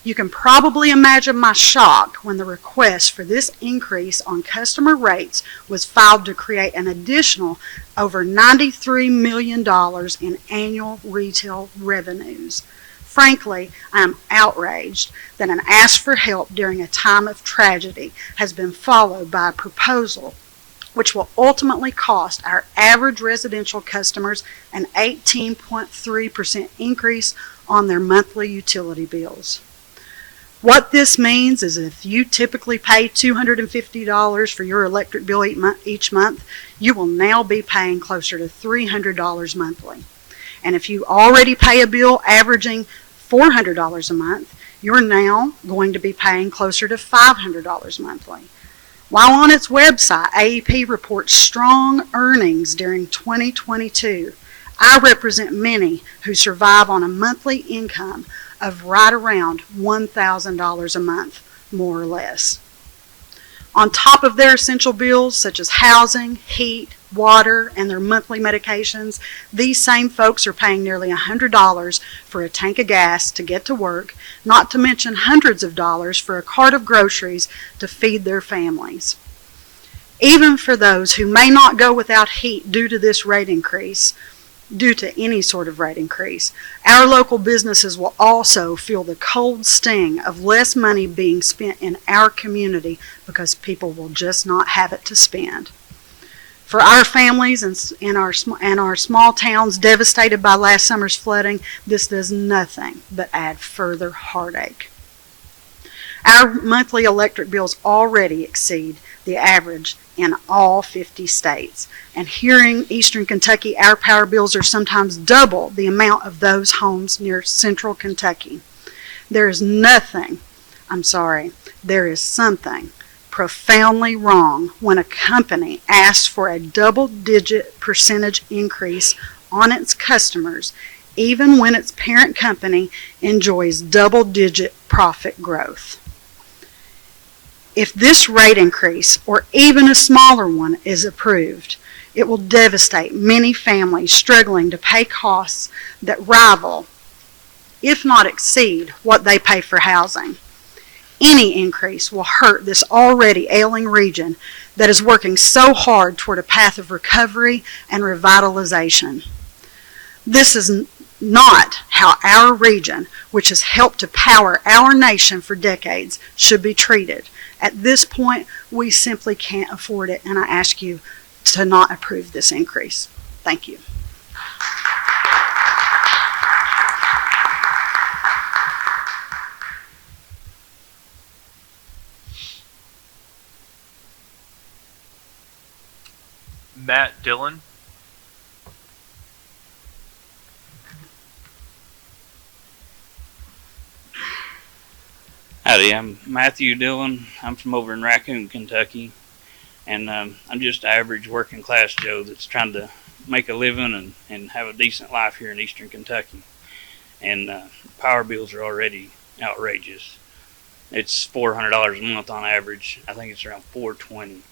You can probably imagine my shock when the request for this increase on customer rates was filed to create an additional over $93 million in annual retail revenues. Frankly, I am outraged that an ask for help during a time of tragedy has been followed by a proposal which will ultimately cost our average residential customers an 18.3% increase on their monthly utility bills. What this means is if you typically pay $250 for your electric bill each month, you will now be paying closer to $300 monthly. And if you already pay a bill averaging $400 a month, you're now going to be paying closer to $500 monthly. While on its website, AEP reports strong earnings during 2022, I represent many who survive on a monthly income of right around $1,000 a month, more or less. On top of their essential bills such as housing, heat, water, and their monthly medications, these same folks are paying nearly $100 for a tank of gas to get to work, not to mention hundreds of dollars for a cart of groceries to feed their families. Even for those who may not go without heat due to this rate increase, due to any sort of rate increase, our local businesses will also feel the cold sting of less money being spent in our community because people will just not have it to spend. For our families and our small towns devastated by last summer's flooding, this does nothing but add further heartache. Our monthly electric bills already exceed the average in all 50 states. And here in Eastern Kentucky, our power bills are sometimes double the amount of those homes near central Kentucky. There is something profoundly wrong when a company asks for a double-digit percentage increase on its customers, even when its parent company enjoys double-digit profit growth. If this rate increase, or even a smaller one, is approved, it will devastate many families struggling to pay costs that rival, if not exceed, what they pay for housing. Any increase will hurt this already ailing region that is working so hard toward a path of recovery and revitalization. This is not how our region, which has helped to power our nation for decades, should be treated. At this point, we simply can't afford it, and I ask you to not approve this increase. Thank you. Matt Dillon. Howdy, I'm Matthew Dillon. I'm from over in Raccoon, Kentucky, and I'm just an average working class Joe that's trying to make a living and have a decent life here in eastern Kentucky. And power bills are already outrageous. It's $400 a month on average. I think it's around $420, and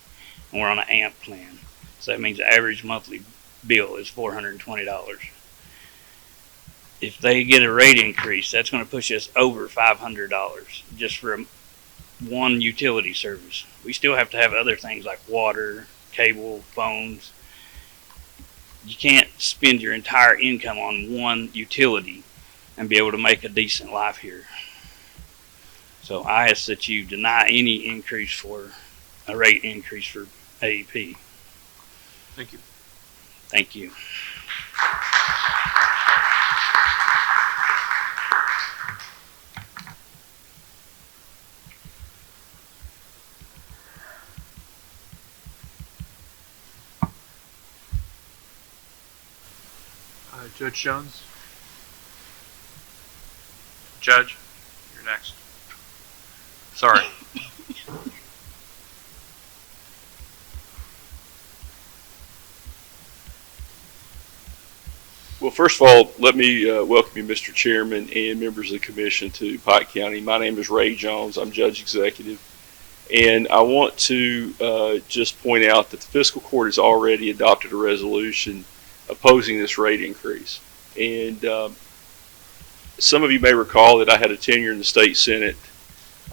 we're on an AMP plan. So that means the average monthly bill is $420. If they get a rate increase, that's going to push us over $500 just for one utility service. We still have to have other things like water, cable, phones. You can't spend your entire income on one utility and be able to make a decent life here. So I ask that you deny any increase for a rate increase for AEP. Thank you. Thank you. Judge Jones. Judge, you're next. Sorry. Well, first of all, let me welcome you, Mr. Chairman, and members of the Commission to Pike County. My name is Ray Jones. I'm Judge Executive. And I want to just point out that the Fiscal Court has already adopted a resolution opposing this rate increase. And some of you may recall that I had a tenure in the State Senate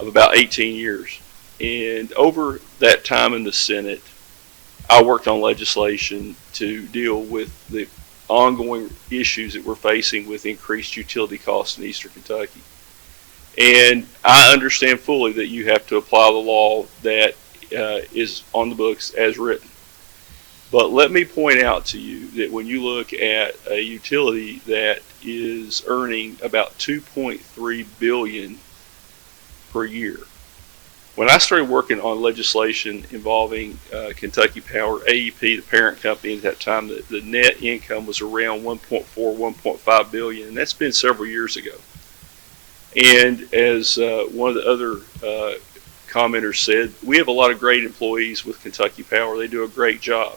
of about 18 years. And over that time in the Senate, I worked on legislation to deal with the ongoing issues that we're facing with increased utility costs in eastern Kentucky. And I understand fully that you have to apply the law that is on the books as written. But let me point out to you that when you look at a utility that is earning about $2.3 billion per year, when I started working on legislation involving Kentucky Power, AEP, the parent company at that time, the net income was around 1.5 billion, and that's been several years ago. And as one of the other commenters said, we have a lot of great employees with Kentucky Power. They do a great job.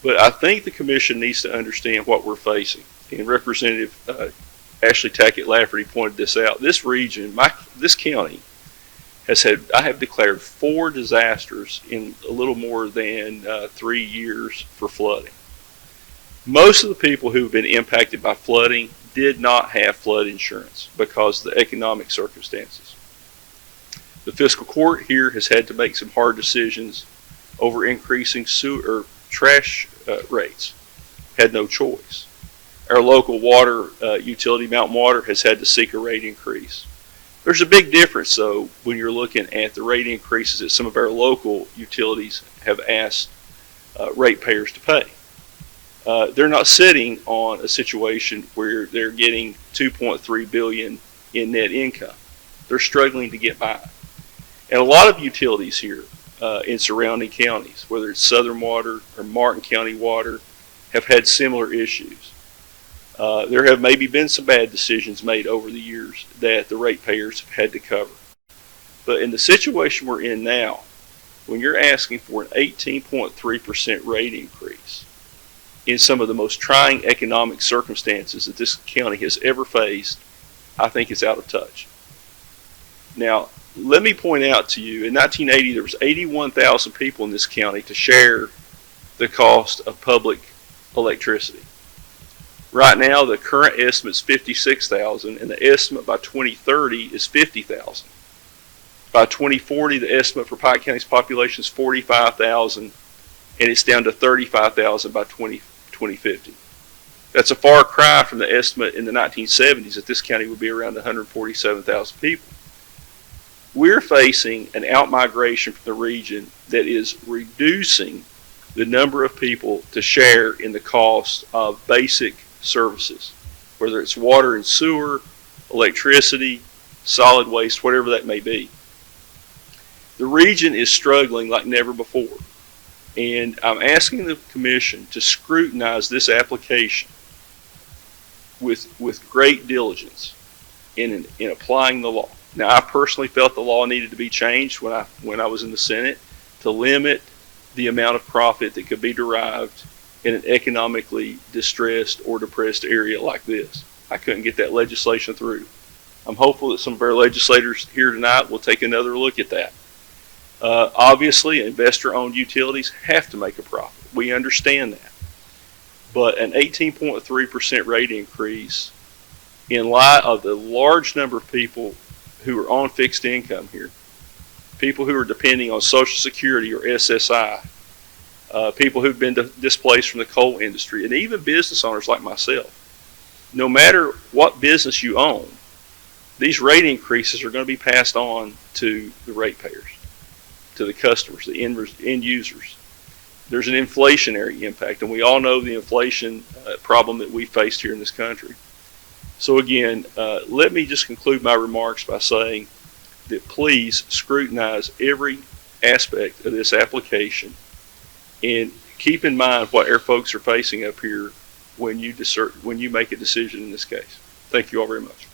But I think the Commission needs to understand what we're facing. And Representative Ashley Tackett Lafferty pointed this out. This region, this county, I have declared 4 disasters in a little more than 3 years for flooding. Most of the people who have been impacted by flooding did not have flood insurance because of the economic circumstances. The Fiscal Court here has had to make some hard decisions over increasing trash rates. Had no choice. Our local water utility, Mountain Water, has had to seek a rate increase. There's a big difference, though, when you're looking at the rate increases that some of our local utilities have asked ratepayers to pay. They're not sitting on a situation where they're getting $2.3 billion in net income. They're struggling to get by. And a lot of utilities here in surrounding counties, whether it's Southern Water or Martin County Water, have had similar issues. There have maybe been some bad decisions made over the years that the ratepayers have had to cover. But in the situation we're in now, when you're asking for an 18.3% rate increase in some of the most trying economic circumstances that this county has ever faced, I think it's out of touch. Now, let me point out to you, in 1980, there was 81,000 people in this county to share the cost of public electricity. Right now, the current estimate is 56,000, and the estimate by 2030 is 50,000. By 2040, the estimate for Pike County's population is 45,000, and it's down to 35,000 by 2050. That's a far cry from the estimate in the 1970s that this county would be around 147,000 people. We're facing an outmigration from the region that is reducing the number of people to share in the cost of basic services, whether it's water and sewer, electricity, solid waste, whatever that may be. The region is struggling like never before. And I'm asking the commission to scrutinize this application with great diligence in applying the law. Now, I personally felt the law needed to be changed when I was in the Senate to limit the amount of profit that could be derived in an economically distressed or depressed area like this. I couldn't get that legislation through. I'm hopeful that some of our legislators here tonight will take another look at that. Obviously, investor-owned utilities have to make a profit. We understand that. But an 18.3% rate increase in light of the large number of people who are on fixed income here, people who are depending on Social Security or SSI, people who've been displaced from the coal industry, and even business owners like myself. No matter what business you own, these rate increases are going to be passed on to the ratepayers, to the customers, the end users. There's an inflationary impact, and we all know the inflation problem that we faced here in this country. So again, let me just conclude my remarks by saying that please scrutinize every aspect of this application and keep in mind what our folks are facing up here when you make a decision in this case. Thank you all very much.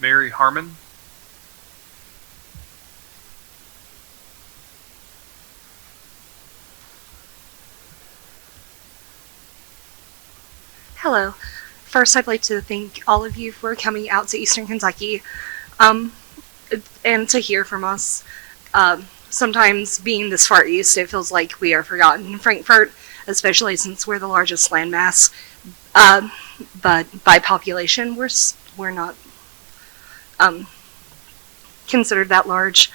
Mary Harmon. Hello. First, I'd like to thank all of you for coming out to Eastern Kentucky and to hear from us. Sometimes being this far east, it feels like we are forgotten in Frankfort, especially since we're the largest landmass. But by population, we're not considered that large.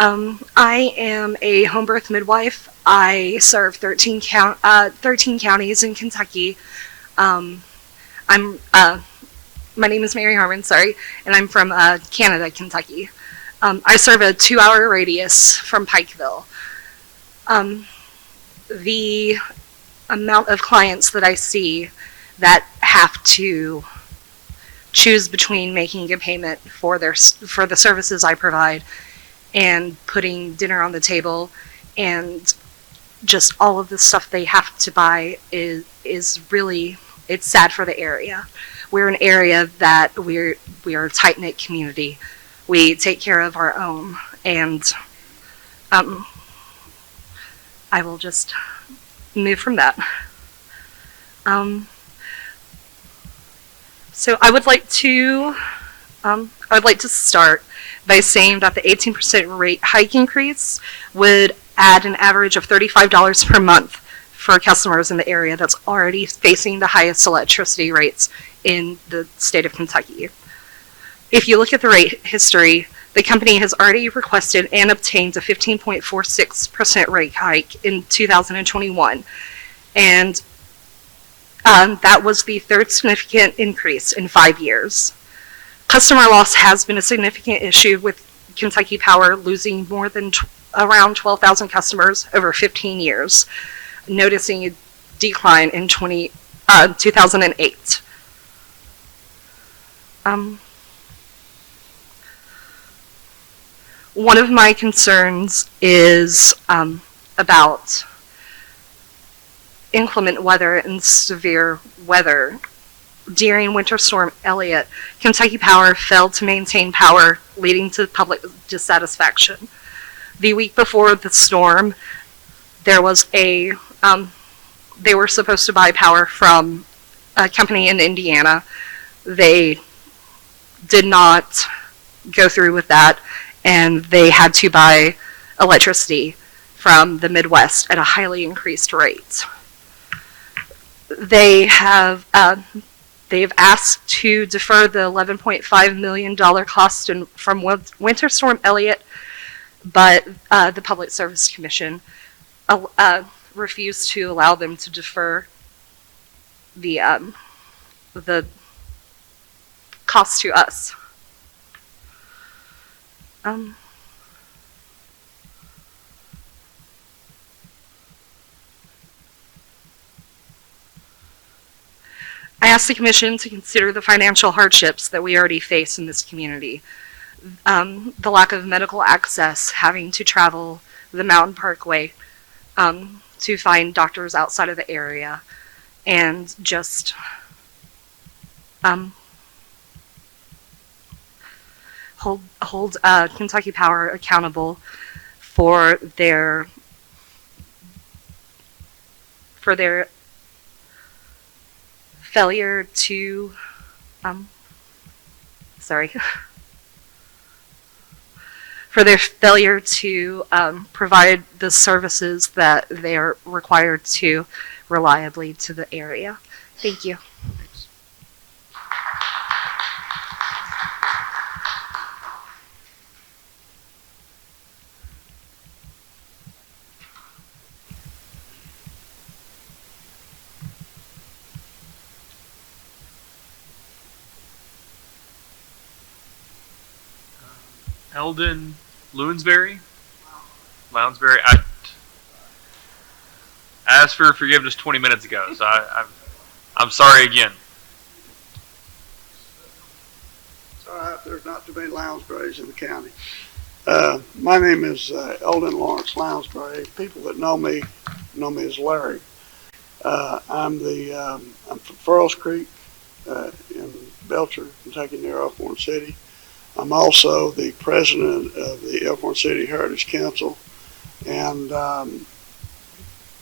I am a home birth midwife. I serve 13 counties in Kentucky. My name is Mary Harmon, sorry, and I'm from Canada, Kentucky. I serve a 2-hour radius from Pikeville. The amount of clients that I see that have to choose between making a payment for the services I provide and putting dinner on the table and just all of the stuff they have to buy is really, it's sad for the area. We're an area that we are a tight-knit community. We take care of our own, and I will just move from that. So I would like to start by saying that the 18% rate hike increase would add an average of $35 per month for customers in the area that's already facing the highest electricity rates in the state of Kentucky. If you look at the rate history, the company has already requested and obtained a 15.46% rate hike in 2021. And that was the third significant increase in 5 years. Customer loss has been a significant issue, with Kentucky Power losing more than around 12,000 customers over 15 years, noticing a decline in 2008. One of my concerns is about inclement weather and severe weather. During Winter Storm Elliott, Kentucky Power failed to maintain power, leading to public dissatisfaction. The week before the storm, there was they were supposed to buy power from a company in Indiana. They did not go through with that, and they had to buy electricity from the Midwest at a highly increased rate. They have asked to defer the $11.5 million cost from Winter Storm Elliott but the Public Service Commission refused to allow them to defer the cost to us. I asked the Commission to consider the financial hardships that we already face in this community. The lack of medical access, having to travel the Mountain Parkway to find doctors outside of the area, and just hold Kentucky Power accountable for their failure to for their failure to provide the services that they are required to reliably to the area. Thank you. Eldon Lounsbury? Lounsbury. I asked for forgiveness 20 minutes ago, so I'm sorry again. It's all right, there's not too many Lounsburys in the county. My name is Eldon Lawrence Lounsbury. People that know me as Larry. I'm from Furrows Creek in Belcher, Kentucky, near Elkhorn City. I'm also the president of the Elkhorn City Heritage Council and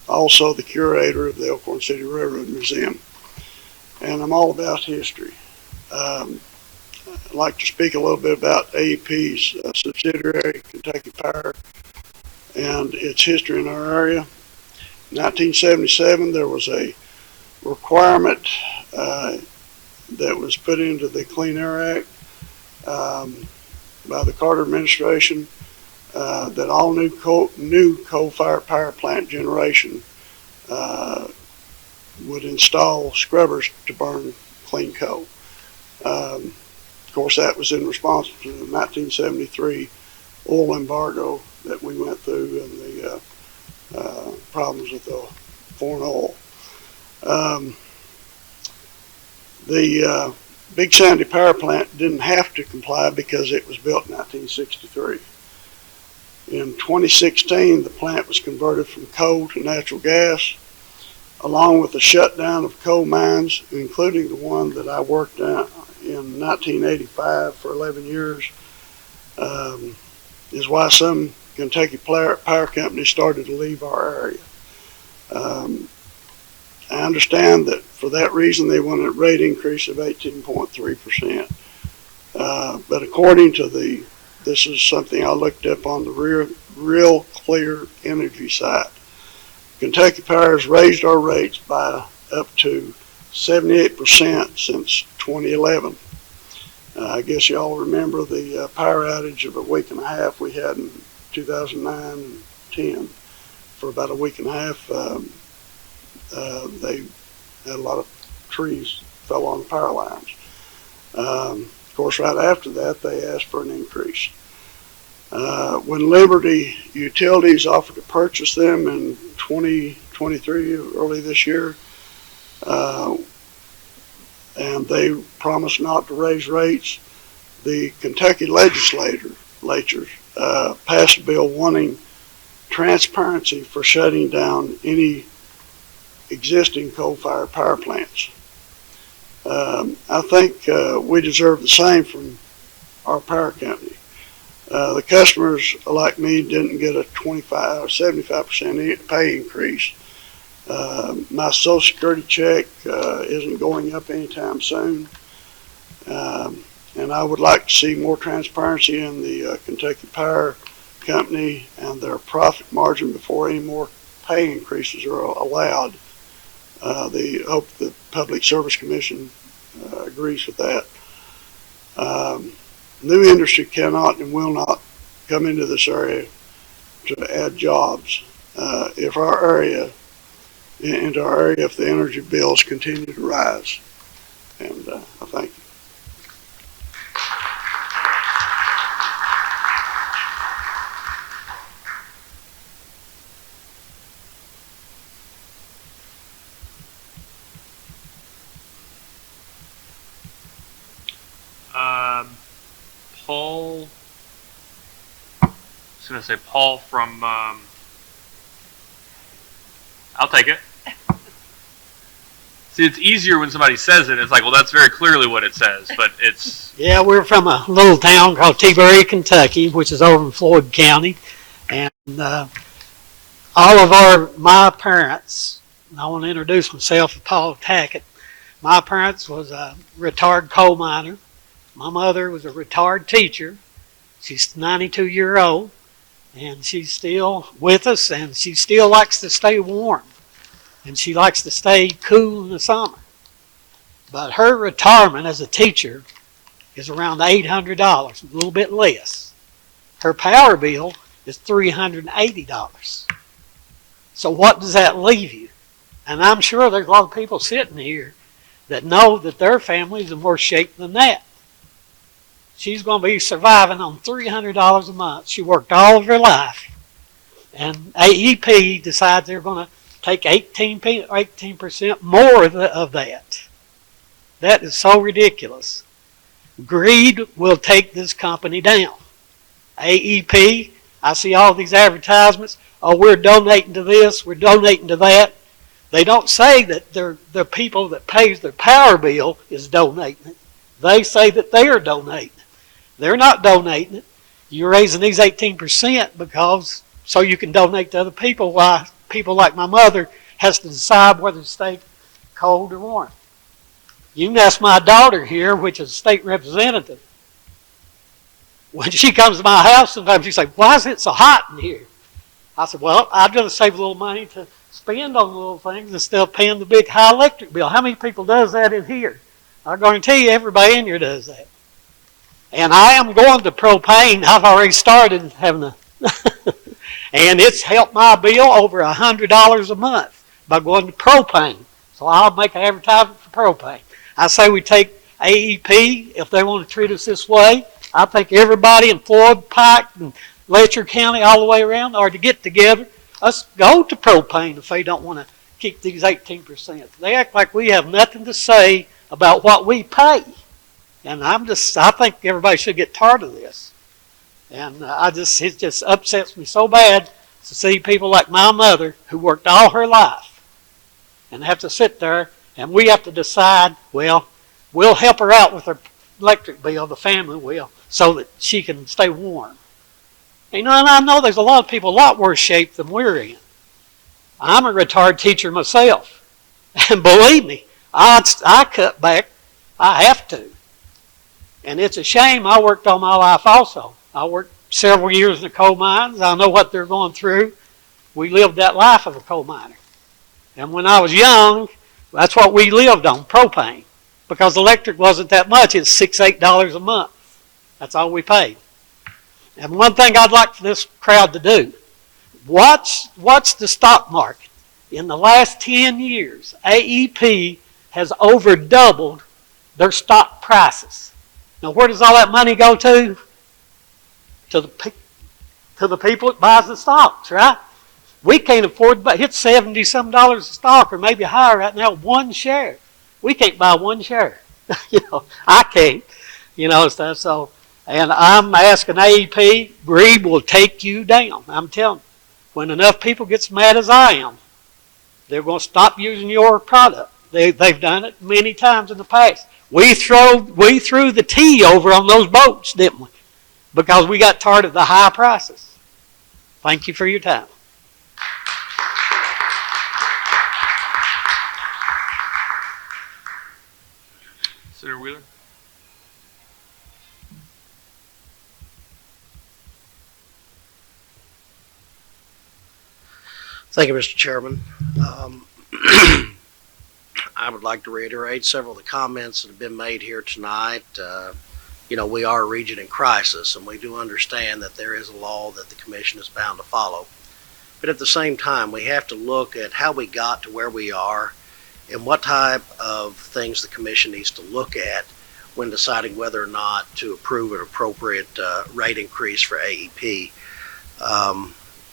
also the curator of the Elkhorn City Railroad Museum. And I'm all about history. I'd like to speak a little bit about AEP's subsidiary, Kentucky Power, and its history in our area. In 1977, there was a requirement that was put into the Clean Air Act by the Carter administration that all new coal-fired power plant generation would install scrubbers to burn clean coal. Of course, that was in response to the 1973 oil embargo that we went through and the problems with the foreign oil. The Big Sandy Power Plant didn't have to comply because it was built in 1963. In 2016, the plant was converted from coal to natural gas, along with the shutdown of coal mines, including the one that I worked at in 1985 for 11 years, is why some Kentucky power companies started to leave our area. I understand that for that reason they wanted a rate increase of 18.3%. But according to this is something I looked up on the Real Clear Energy site. Kentucky Power has raised our rates by up to 78% since 2011. I guess y'all remember the power outage of a week and a half we had in 2009 and 10. For about a week and a half, they had a lot of trees fell on the power lines. Of course, right after that, they asked for an increase. When Liberty Utilities offered to purchase them in 2023, early this year, and they promised not to raise rates, the Kentucky legislators passed a bill wanting transparency for shutting down any existing coal-fired power plants. I think we deserve the same from our power company. The customers, like me, didn't get a 25 or 75% pay increase. My Social Security check isn't going up anytime soon. And I would like to see more transparency in the Kentucky Power Company and their profit margin before any more pay increases are allowed. I hope the Public Service Commission agrees with that. New industry cannot and will not come into this area to add jobs. If our area, into our area, if the energy bills continue to rise. And I thank you. Paul, I was going to say Paul from, I'll take it. See, it's easier when somebody says it. It's like, well, that's very clearly what it says, but it's... Yeah, we're from a little town called T-Berry, Kentucky, which is over in Floyd County. And all of my parents, and I want to introduce myself as Paul Tackett. My parents was a retired coal miner. My mother was a retired teacher. She's 92-year-old, and she's still with us, and she still likes to stay warm, and she likes to stay cool in the summer. But her retirement as a teacher is around $800, a little bit less. Her power bill is $380. So what does that leave you? And I'm sure there's a lot of people sitting here that know that their family's in worse shape than that. She's going to be surviving on $300 a month. She worked all of her life. And AEP decides they're going to take 18% more of that. That is so ridiculous. Greed will take this company down. AEP, I see all these advertisements. Oh, we're donating to this, we're donating to that. They don't say that the people that pays their power bill is donating it. They say that they are donating it. They're not donating it. You're raising these 18% because so you can donate to other people. Why people like my mother has to decide whether to stay cold or warm. You can ask my daughter here, which is a state representative. When she comes to my house, sometimes she says, "Why is it so hot in here?" I said, "Well, I'd rather save a little money to spend on little things instead of paying the big high electric bill." How many people does that in here? I'm going to tell you, everybody in here does that. And I am going to propane. I've already started having a, and it's helped my bill over $100 a month by going to propane. So I'll make an advertisement for propane. I say we take AEP, if they want to treat us this way. I think everybody in Floyd, Pike, and Letcher County, all the way around, are to get together. Let's go to propane if they don't want to keep these 18%. They act like we have nothing to say about what we pay. And I think everybody should get tired of this. And it just upsets me so bad to see people like my mother who worked all her life and have to sit there and we have to decide, well, we'll help her out with her electric bill, the family will, so that she can stay warm. And I know there's a lot of people a lot worse shape than we're in. I'm a retired teacher myself. And believe me, I cut back. I have to. And it's a shame. I worked all my life also. I worked several years in the coal mines. I know what they're going through. We lived that life of a coal miner. And when I was young, that's what we lived on, propane. Because electric wasn't that much. It's $6, $8 a month. That's all we paid. And one thing I'd like for this crowd to do, watch the stock market. In the last 10 years, AEP has over doubled their stock prices. Now, where does all that money go to? To the people that buys the stocks, right? We can't afford to hit $70-some a stock, or maybe higher right now, one share. We can't buy one share. I can't. Stuff. So, and I'm asking AEP, greed will take you down. I'm telling you, when enough people get as mad as I am, they're going to stop using your product. They've done it many times in the past. We threw the tea over on those boats, didn't we? Because we got tired of the high prices. Thank you for your time. Senator Wheeler? Thank you, Mr. Chairman. I would like to reiterate several of the comments that have been made here tonight. we are a region in crisis, and we do understand that there is a law that the commission is bound to follow. But at the same time, we have to look at how we got to where we are and what type of things the commission needs to look at when deciding whether or not to approve an appropriate rate increase for AEP.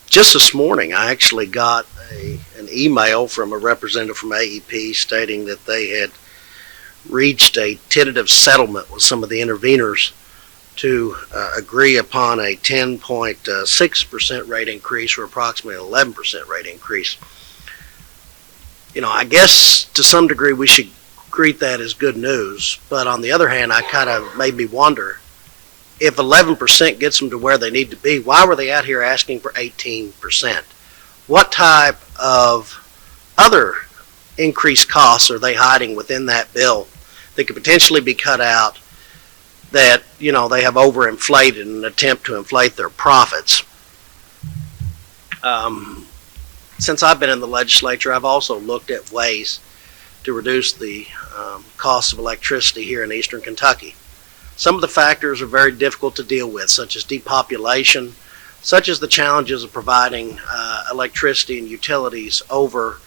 Just this morning, I actually got an email from a representative from AEP stating that they had reached a tentative settlement with some of the interveners to agree upon a 10.6% rate increase, or approximately 11% rate increase. I guess to some degree we should greet that as good news, but on the other hand, I kind of made me wonder, if 11% gets them to where they need to be, why were they out here asking for 18%? What type of other increased costs are they hiding within that bill that could potentially be cut out that, they have overinflated in an attempt to inflate their profits? Since I've been in the legislature, I've also looked at ways to reduce the cost of electricity here in eastern Kentucky. Some of the factors are very difficult to deal with, such as depopulation, such as the challenges of providing electricity and utilities over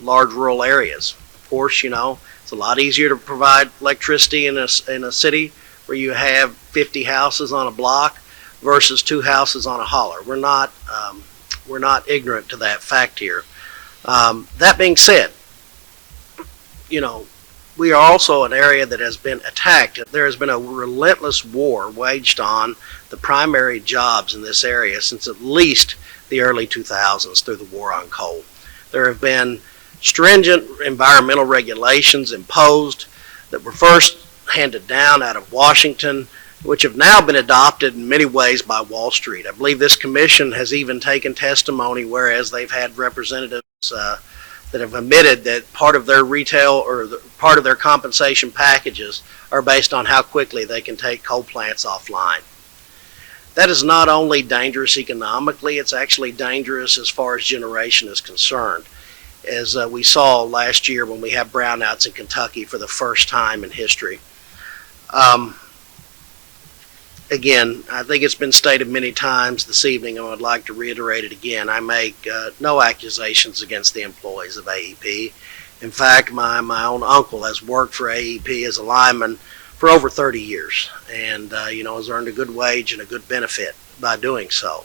large rural areas. Of course, it's a lot easier to provide electricity in a city where you have 50 houses on a block versus 2 houses on a holler. We're not ignorant to that fact here. That being said, we are also an area that has been attacked. There has been a relentless war waged on the primary jobs in this area since at least the early 2000s through the war on coal. There have been stringent environmental regulations imposed that were first handed down out of Washington, which have now been adopted in many ways by Wall Street. I believe this commission has even taken testimony, whereas they've had representatives that have admitted that part of their retail or part of their compensation packages are based on how quickly they can take coal plants offline. That is not only dangerous economically, it's actually dangerous as far as generation is concerned, as we saw last year when we had brownouts in Kentucky for the first time in history. Again, I think it's been stated many times this evening, and I would like to reiterate it again. I make no accusations against the employees of AEP. In fact, my own uncle has worked for AEP as a lineman for over 30 years and, has earned a good wage and a good benefit by doing so.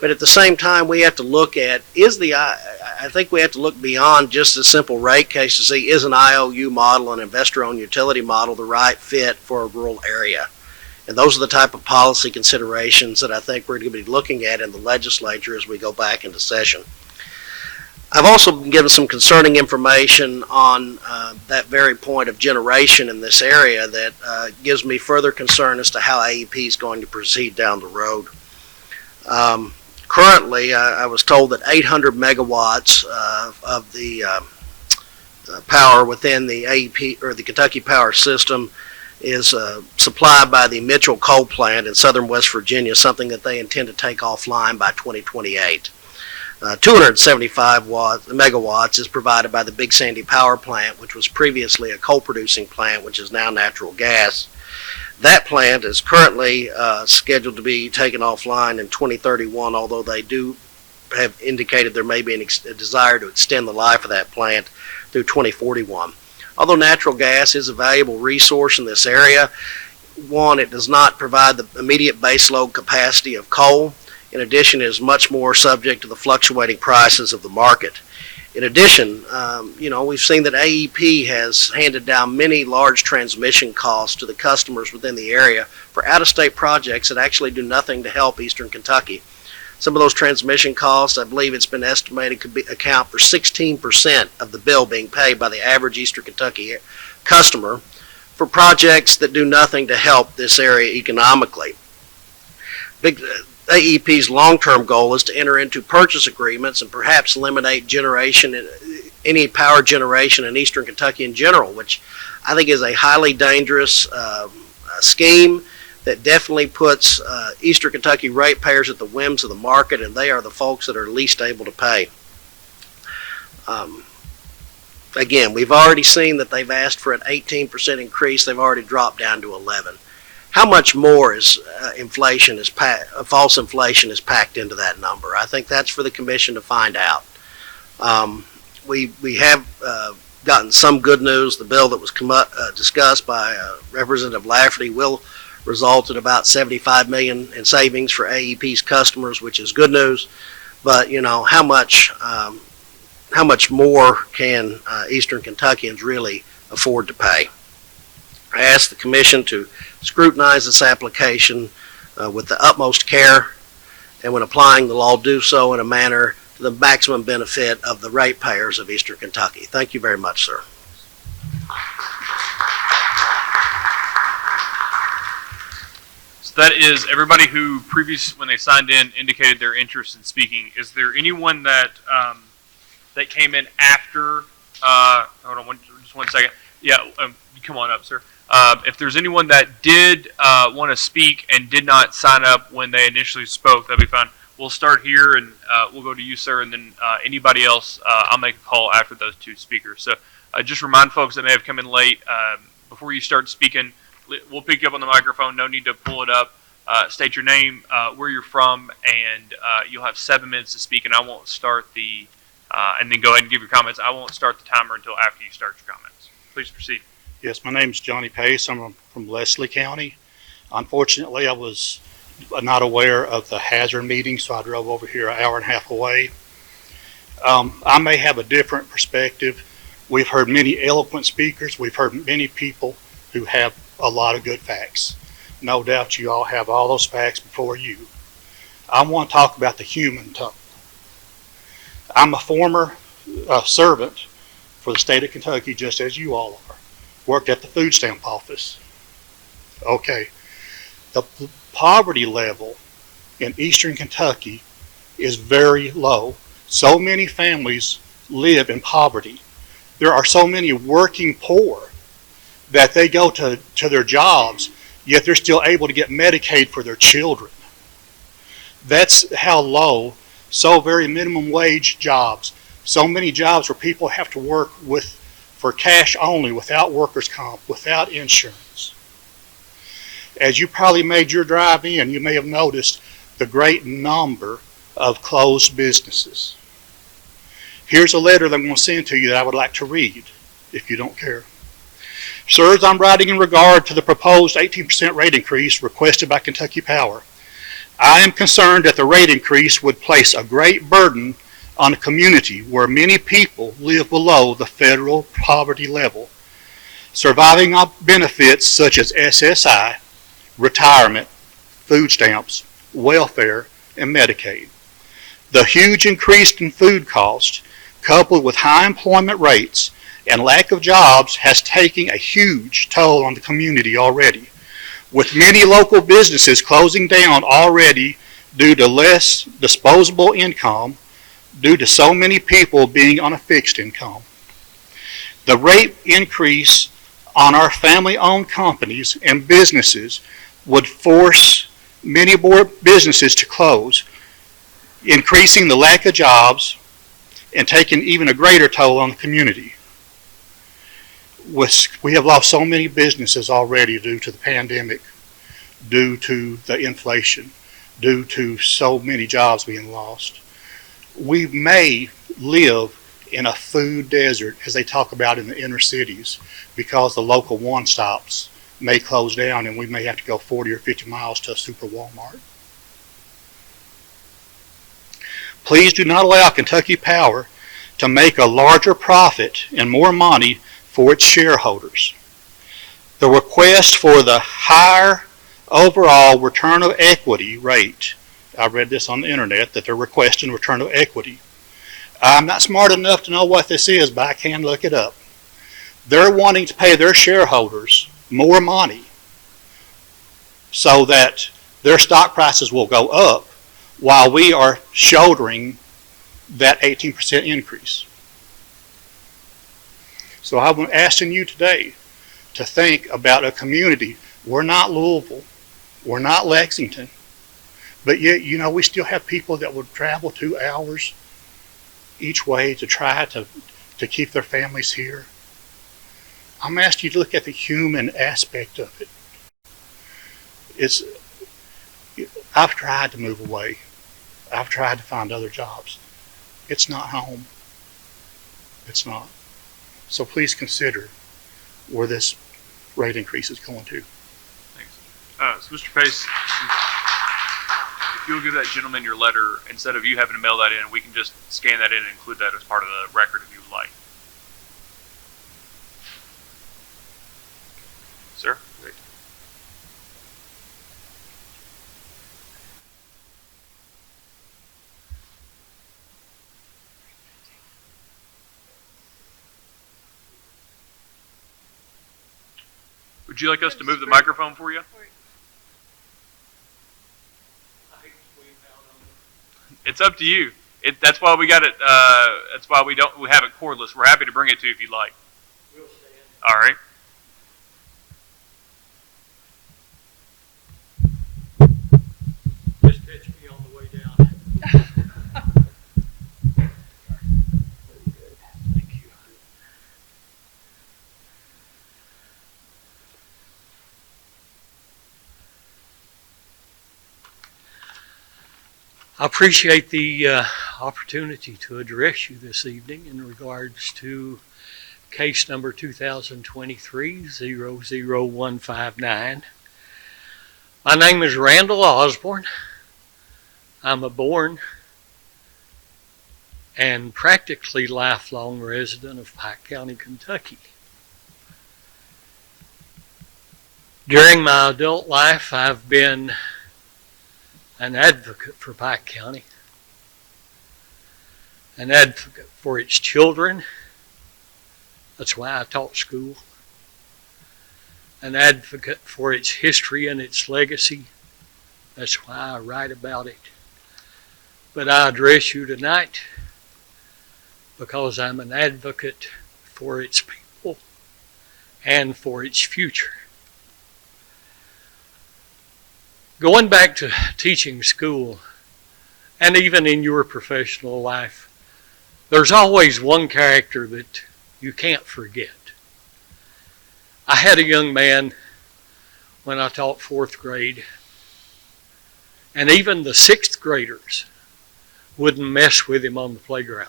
But at the same time, we have to look at, I think we have to look beyond just a simple rate case to see, is an IOU model, an investor-owned utility model, the right fit for a rural area? And those are the type of policy considerations that I think we're going to be looking at in the legislature as we go back into session. I've also been given some concerning information on that very point of generation in this area that gives me further concern as to how AEP is going to proceed down the road. Currently, I was told that 800 megawatts of the power within the AEP or the Kentucky Power System is supplied by the Mitchell Coal Plant in southern West Virginia, something that they intend to take offline by 2028. 275 megawatts is provided by the Big Sandy Power Plant, which was previously a coal-producing plant, which is now natural gas. That plant is currently scheduled to be taken offline in 2031, although they do have indicated there may be a desire to extend the life of that plant through 2041. Although natural gas is a valuable resource in this area, one, it does not provide the immediate baseload capacity of coal. In addition, it is much more subject to the fluctuating prices of the market. In addition, we've seen that AEP has handed down many large transmission costs to the customers within the area for out-of-state projects that actually do nothing to help eastern Kentucky. Some of those transmission costs, I believe it's been estimated, could account for 16% of the bill being paid by the average eastern Kentucky customer for projects that do nothing to help this area economically. AEP's long-term goal is to enter into purchase agreements and perhaps eliminate any power generation in eastern Kentucky in general, which I think is a highly dangerous scheme that definitely puts eastern Kentucky ratepayers at the whims of the market, and they are the folks that are least able to pay. Again, we've already seen that they've asked for an 18% increase. They've already dropped down to 11%. how much more is false inflation is packed into that number? I think that's for the commission to find out. We have gotten some good news. The bill that was discussed by Representative Lafferty will result in about $75 million in savings for AEP's customers, which is good news. But how much more can Eastern Kentuckians really afford to pay? I ask the commission to scrutinize this application with the utmost care, and when applying the law, do so in a manner to the maximum benefit of the ratepayers of Eastern Kentucky. Thank you very much, sir. So that is everybody who when they signed in, indicated their interest in speaking. Is there anyone that that came in after? Hold on, just 1 second. Yeah, come on up, sir. If there's anyone that did want to speak and did not sign up when they initially spoke, that'd be fine. We'll start here, and we'll go to you, sir, and then anybody else, I'll make a call after those two speakers. So just remind folks that may have come in late, before you start speaking, we'll pick you up on the microphone. No need to pull it up. State your name, where you're from, and you'll have 7 minutes to speak, and I won't start and then go ahead and give your comments. I won't start the timer until after you start your comments. Please proceed. Yes, my name is Johnny Pace. I'm from Leslie County. Unfortunately, I was not aware of the hazard meeting, so I drove over here an hour and a half away. I may have a different perspective. We've heard many eloquent speakers. We've heard many people who have a lot of good facts. No doubt you all have all those facts before you. I want to talk about the human toll. I'm a former servant for the state of Kentucky, just as you all are. Worked at the food stamp office. Okay. The poverty level in eastern Kentucky is very low. So many families live in poverty. There are so many working poor that they go to their jobs, yet they're still able to get Medicaid for their children. That's how low, so very minimum wage jobs, so many jobs where people have to work for cash only, without workers' comp, without insurance. As you probably made your drive in, you may have noticed the great number of closed businesses. Here's a letter that I'm going to send to you that I would like to read, if you don't care. Sirs, I'm writing in regard to the proposed 18% rate increase requested by Kentucky Power. I am concerned that the rate increase would place a great burden on a community where many people live below the federal poverty level. Surviving on benefits such as SSI, retirement, food stamps, welfare, and Medicaid. The huge increase in food costs, coupled with high employment rates and lack of jobs, has taken a huge toll on the community already, with many local businesses closing down already due to less disposable income, due to so many people being on a fixed income. The rate increase on our family-owned companies and businesses would force many more businesses to close, increasing the lack of jobs and taking even a greater toll on the community. We have lost so many businesses already due to the pandemic, due to the inflation, due to so many jobs being lost. We may live in a food desert, as they talk about in the inner cities, because the local one-stops may close down and we may have to go 40 or 50 miles to a super Walmart. Please do not allow Kentucky Power to make a larger profit and more money for its shareholders. The request for the higher overall return of equity rate, I read this on the internet, that they're requesting return of equity. I'm not smart enough to know what this is, but I can look it up. They're wanting to pay their shareholders more money so that their stock prices will go up while we are shouldering that 18% increase. So I'm asking you today to think about a community. We're not Louisville. We're not Lexington. But yet, you know, we still have people that would travel 2 hours each way to try to keep their families here. I'm asking you to look at the human aspect of it. it's, I've tried to move away. I've tried to find other jobs. It's not home. It's not. So please consider where this rate increase is going to. Thanks. So Mr. Pace, if you'll give that gentleman your letter, instead of you having to mail that in, we can just scan that in and include that as part of the record if you would like. Sir? Great. Would you like us to move the microphone for you? It's up to you. That's why we got it. That's why we have it cordless. We're happy to bring it to you if you'd like. All right. Just catch me on the way down. Thank you. I appreciate the opportunity to address you this evening in regards to case number 2023-00159. My name is Randall Osborne. I'm a born and practically lifelong resident of Pike County, Kentucky. During my adult life, I've been an advocate for Pike County, an advocate for its children. That's why I taught school. An advocate for its history and its legacy. That's why I write about it. But I address you tonight because I'm an advocate for its people and for its future. Going back to teaching school, and even in your professional life, there's always one character that you can't forget. I had a young man when I taught 4th grade, and even the 6th graders wouldn't mess with him on the playground.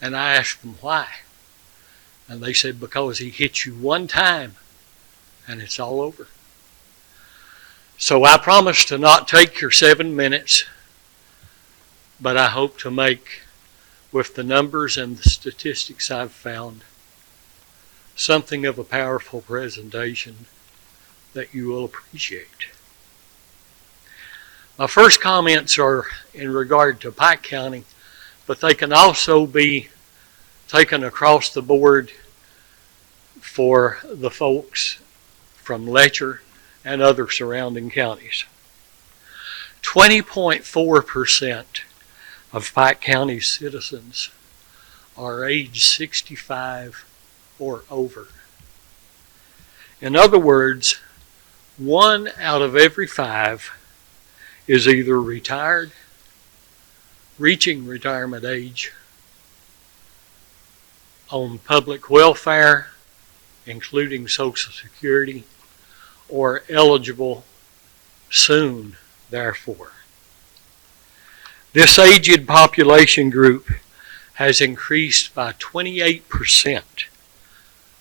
And I asked them why. And they said, because he hit you one time and it's all over. So I promise to not take your 7 minutes, but I hope to make, with the numbers and the statistics I've found, something of a powerful presentation that you will appreciate. My first comments are in regard to Pike County, but they can also be taken across the board for the folks from Letcher and other surrounding counties. 20.4% of Pike County citizens are age 65 or over. In other words, 1 out of every 5 is either retired, reaching retirement age, on public welfare, including Social Security, or eligible soon, therefore. This aged population group has increased by 28%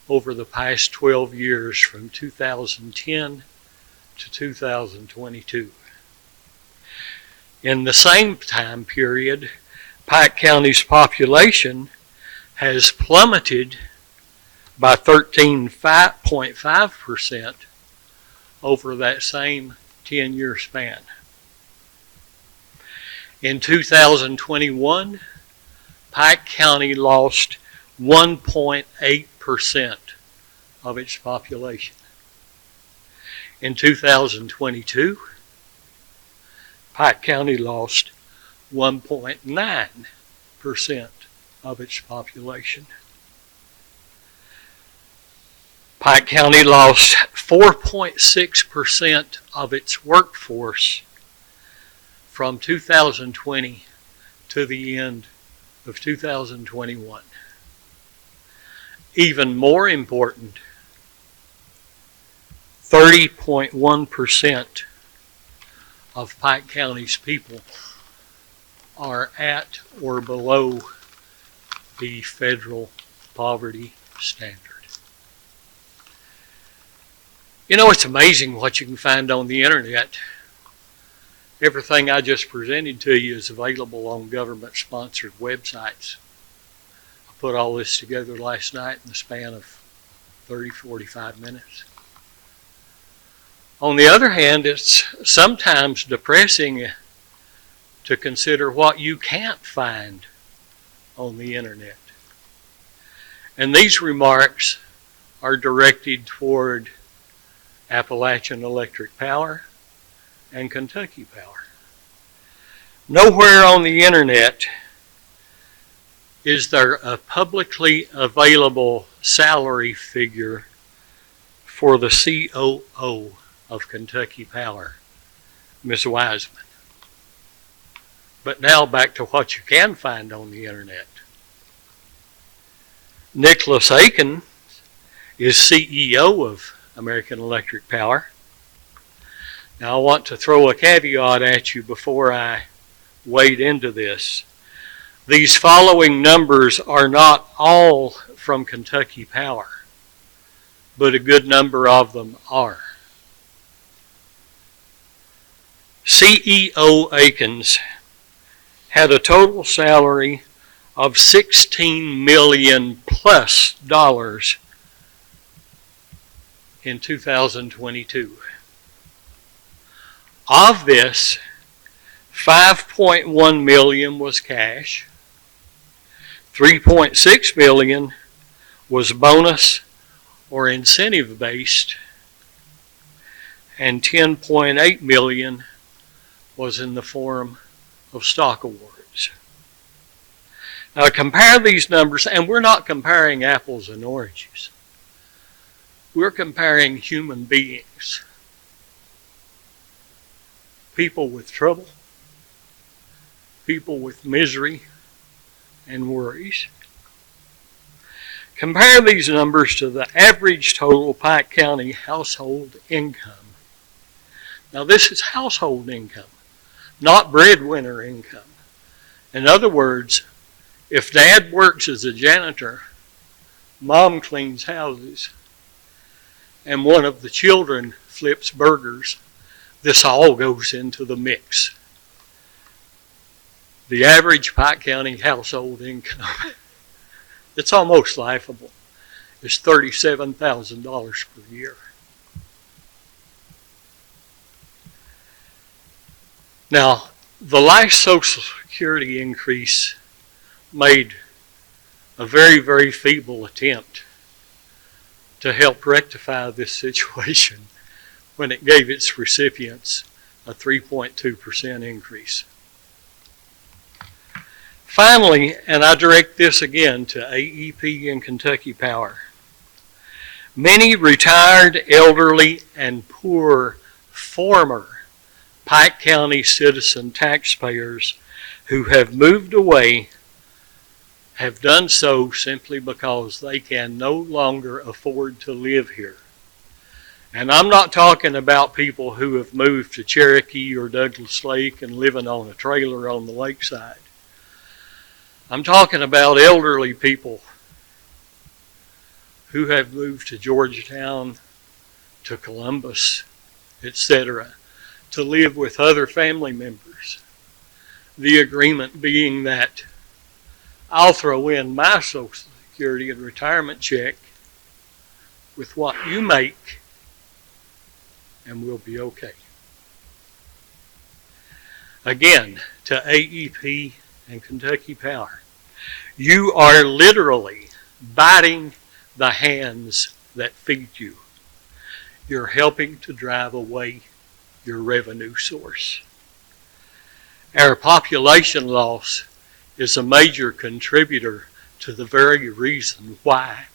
over the past 12 years from 2010 to 2022. In the same time period, Pike County's population has plummeted by 13.5% over that same 10-year span. In 2021, Pike County lost 1.8% of its population. In 2022, Pike County lost 1.9% of its population. Pike County lost 4.6% of its workforce from 2020 to the end of 2021. Even more important, 30.1% of Pike County's people are at or below the federal poverty standard. You know, it's amazing what you can find on the internet. Everything I just presented to you is available on government-sponsored websites. I put all this together last night in the span of 30, 45 minutes. On the other hand, it's sometimes depressing to consider what you can't find on the internet. And these remarks are directed toward Appalachian Electric Power and Kentucky Power. Nowhere on the internet is there a publicly available salary figure for the COO of Kentucky Power, Ms. Wiseman. But now back to what you can find on the internet. Nicholas Aiken is CEO of American Electric Power. Now I want to throw a caveat at you before I wade into this. These following numbers are not all from Kentucky Power, but a good number of them are. CEO Aikens had a total salary of $16 million plus in 2022. Of this, $5.1 million was cash, $3.6 million was bonus or incentive based, and $10.8 million was in the form of stock awards. Now compare these numbers, and we're not comparing apples and oranges. We're comparing human beings. People with trouble, people with misery and worries. Compare these numbers to the average total Pike County household income. Now this is household income, not breadwinner income. In other words, if Dad works as a janitor, Mom cleans houses, and one of the children flips burgers, this all goes into the mix. The average Pike County household income, it's almost laughable, is $37,000 per year. Now, the last Social Security increase made a very, very feeble attempt to help rectify this situation when it gave its recipients a 3.2% increase. Finally, and I direct this again to AEP and Kentucky Power, many retired, elderly, and poor former Pike County citizen taxpayers who have moved away have done so simply because they can no longer afford to live here. And I'm not talking about people who have moved to Cherokee or Douglas Lake and living on a trailer on the lakeside. I'm talking about elderly people who have moved to Georgetown, to Columbus, etc., to live with other family members. The agreement being that I'll throw in my Social Security and retirement check with what you make, and we'll be okay. Again, to AEP and Kentucky Power, you are literally biting the hands that feed you. You're helping to drive away your revenue source. Our population loss is a major contributor to the very reason why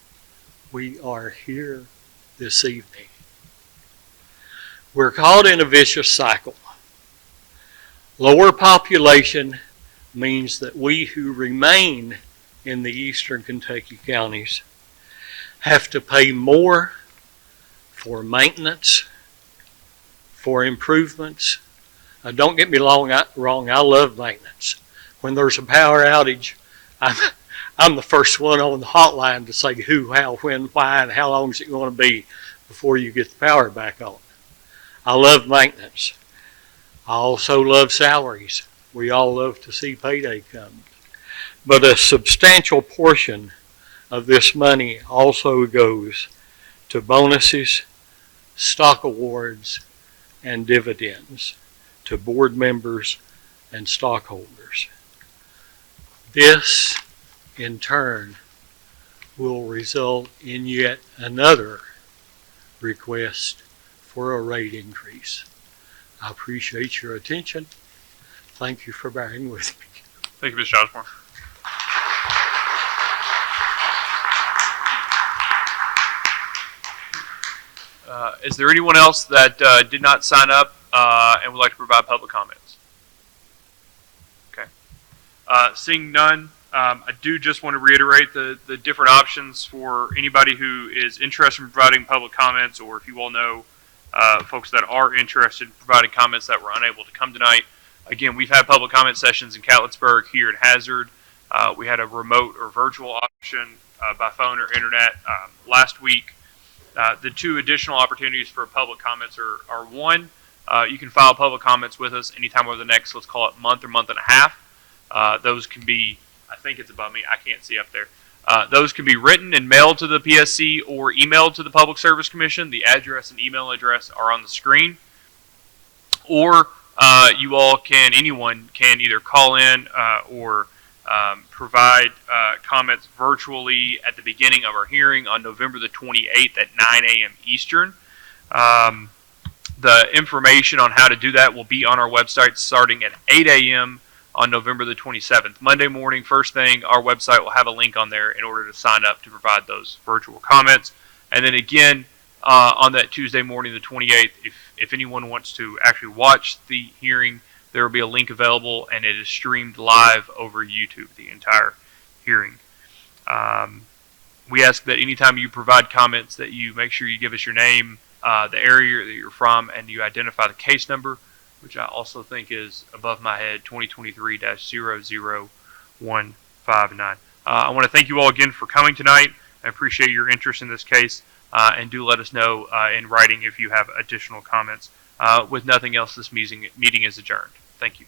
we are here this evening. We're caught in a vicious cycle. Lower population means that we who remain in the eastern Kentucky counties have to pay more for maintenance, for improvements. Don't get me wrong, I love maintenance. When there's a power outage, I'm the first one on the hotline to say who, how, when, why, and how long is it going to be before you get the power back on. I love maintenance. I also love salaries. We all love to see payday come. But a substantial portion of this money also goes to bonuses, stock awards, and dividends to board members and stockholders. This, in turn, will result in yet another request for a rate increase. I appreciate your attention. Thank you for bearing with me. Thank you, Mr. Osborne. Is there anyone else that did not sign up and would like to provide public comments? Okay. Seeing none, I do just want to reiterate the different options for anybody who is interested in providing public comments, or if you all know folks that are interested in providing comments that were unable to come tonight. Again, we've had public comment sessions in Catlettsburg, here at Hazard. We had a remote or virtual option by phone or internet last week. The two additional opportunities for public comments are one, you can file public comments with us anytime over the next, let's call it month or month and a half. Those can be, I think it's above me, I can't see up there. Those can be written and mailed to the PSC or emailed to the Public Service Commission. The address and email address are on the screen. Or you all can, anyone can either call in or provide comments virtually at the beginning of our hearing on November the 28th at 9 a.m. Eastern. The information on how to do that will be on our website starting at 8 a.m. on November the 27th. Monday morning, first thing, our website will have a link on there in order to sign up to provide those virtual comments. And then again, on that Tuesday morning, the 28th, if anyone wants to actually watch the hearing, there will be a link available, and it is streamed live over YouTube, the entire hearing. We ask that anytime you provide comments that you make sure you give us your name, the area that you're from, and you identify the case number, which I also think is above my head, 2023-00159. I want to thank you all again for coming tonight. I appreciate your interest in this case, and do let us know in writing if you have additional comments. With nothing else, this meeting is adjourned. Thank you.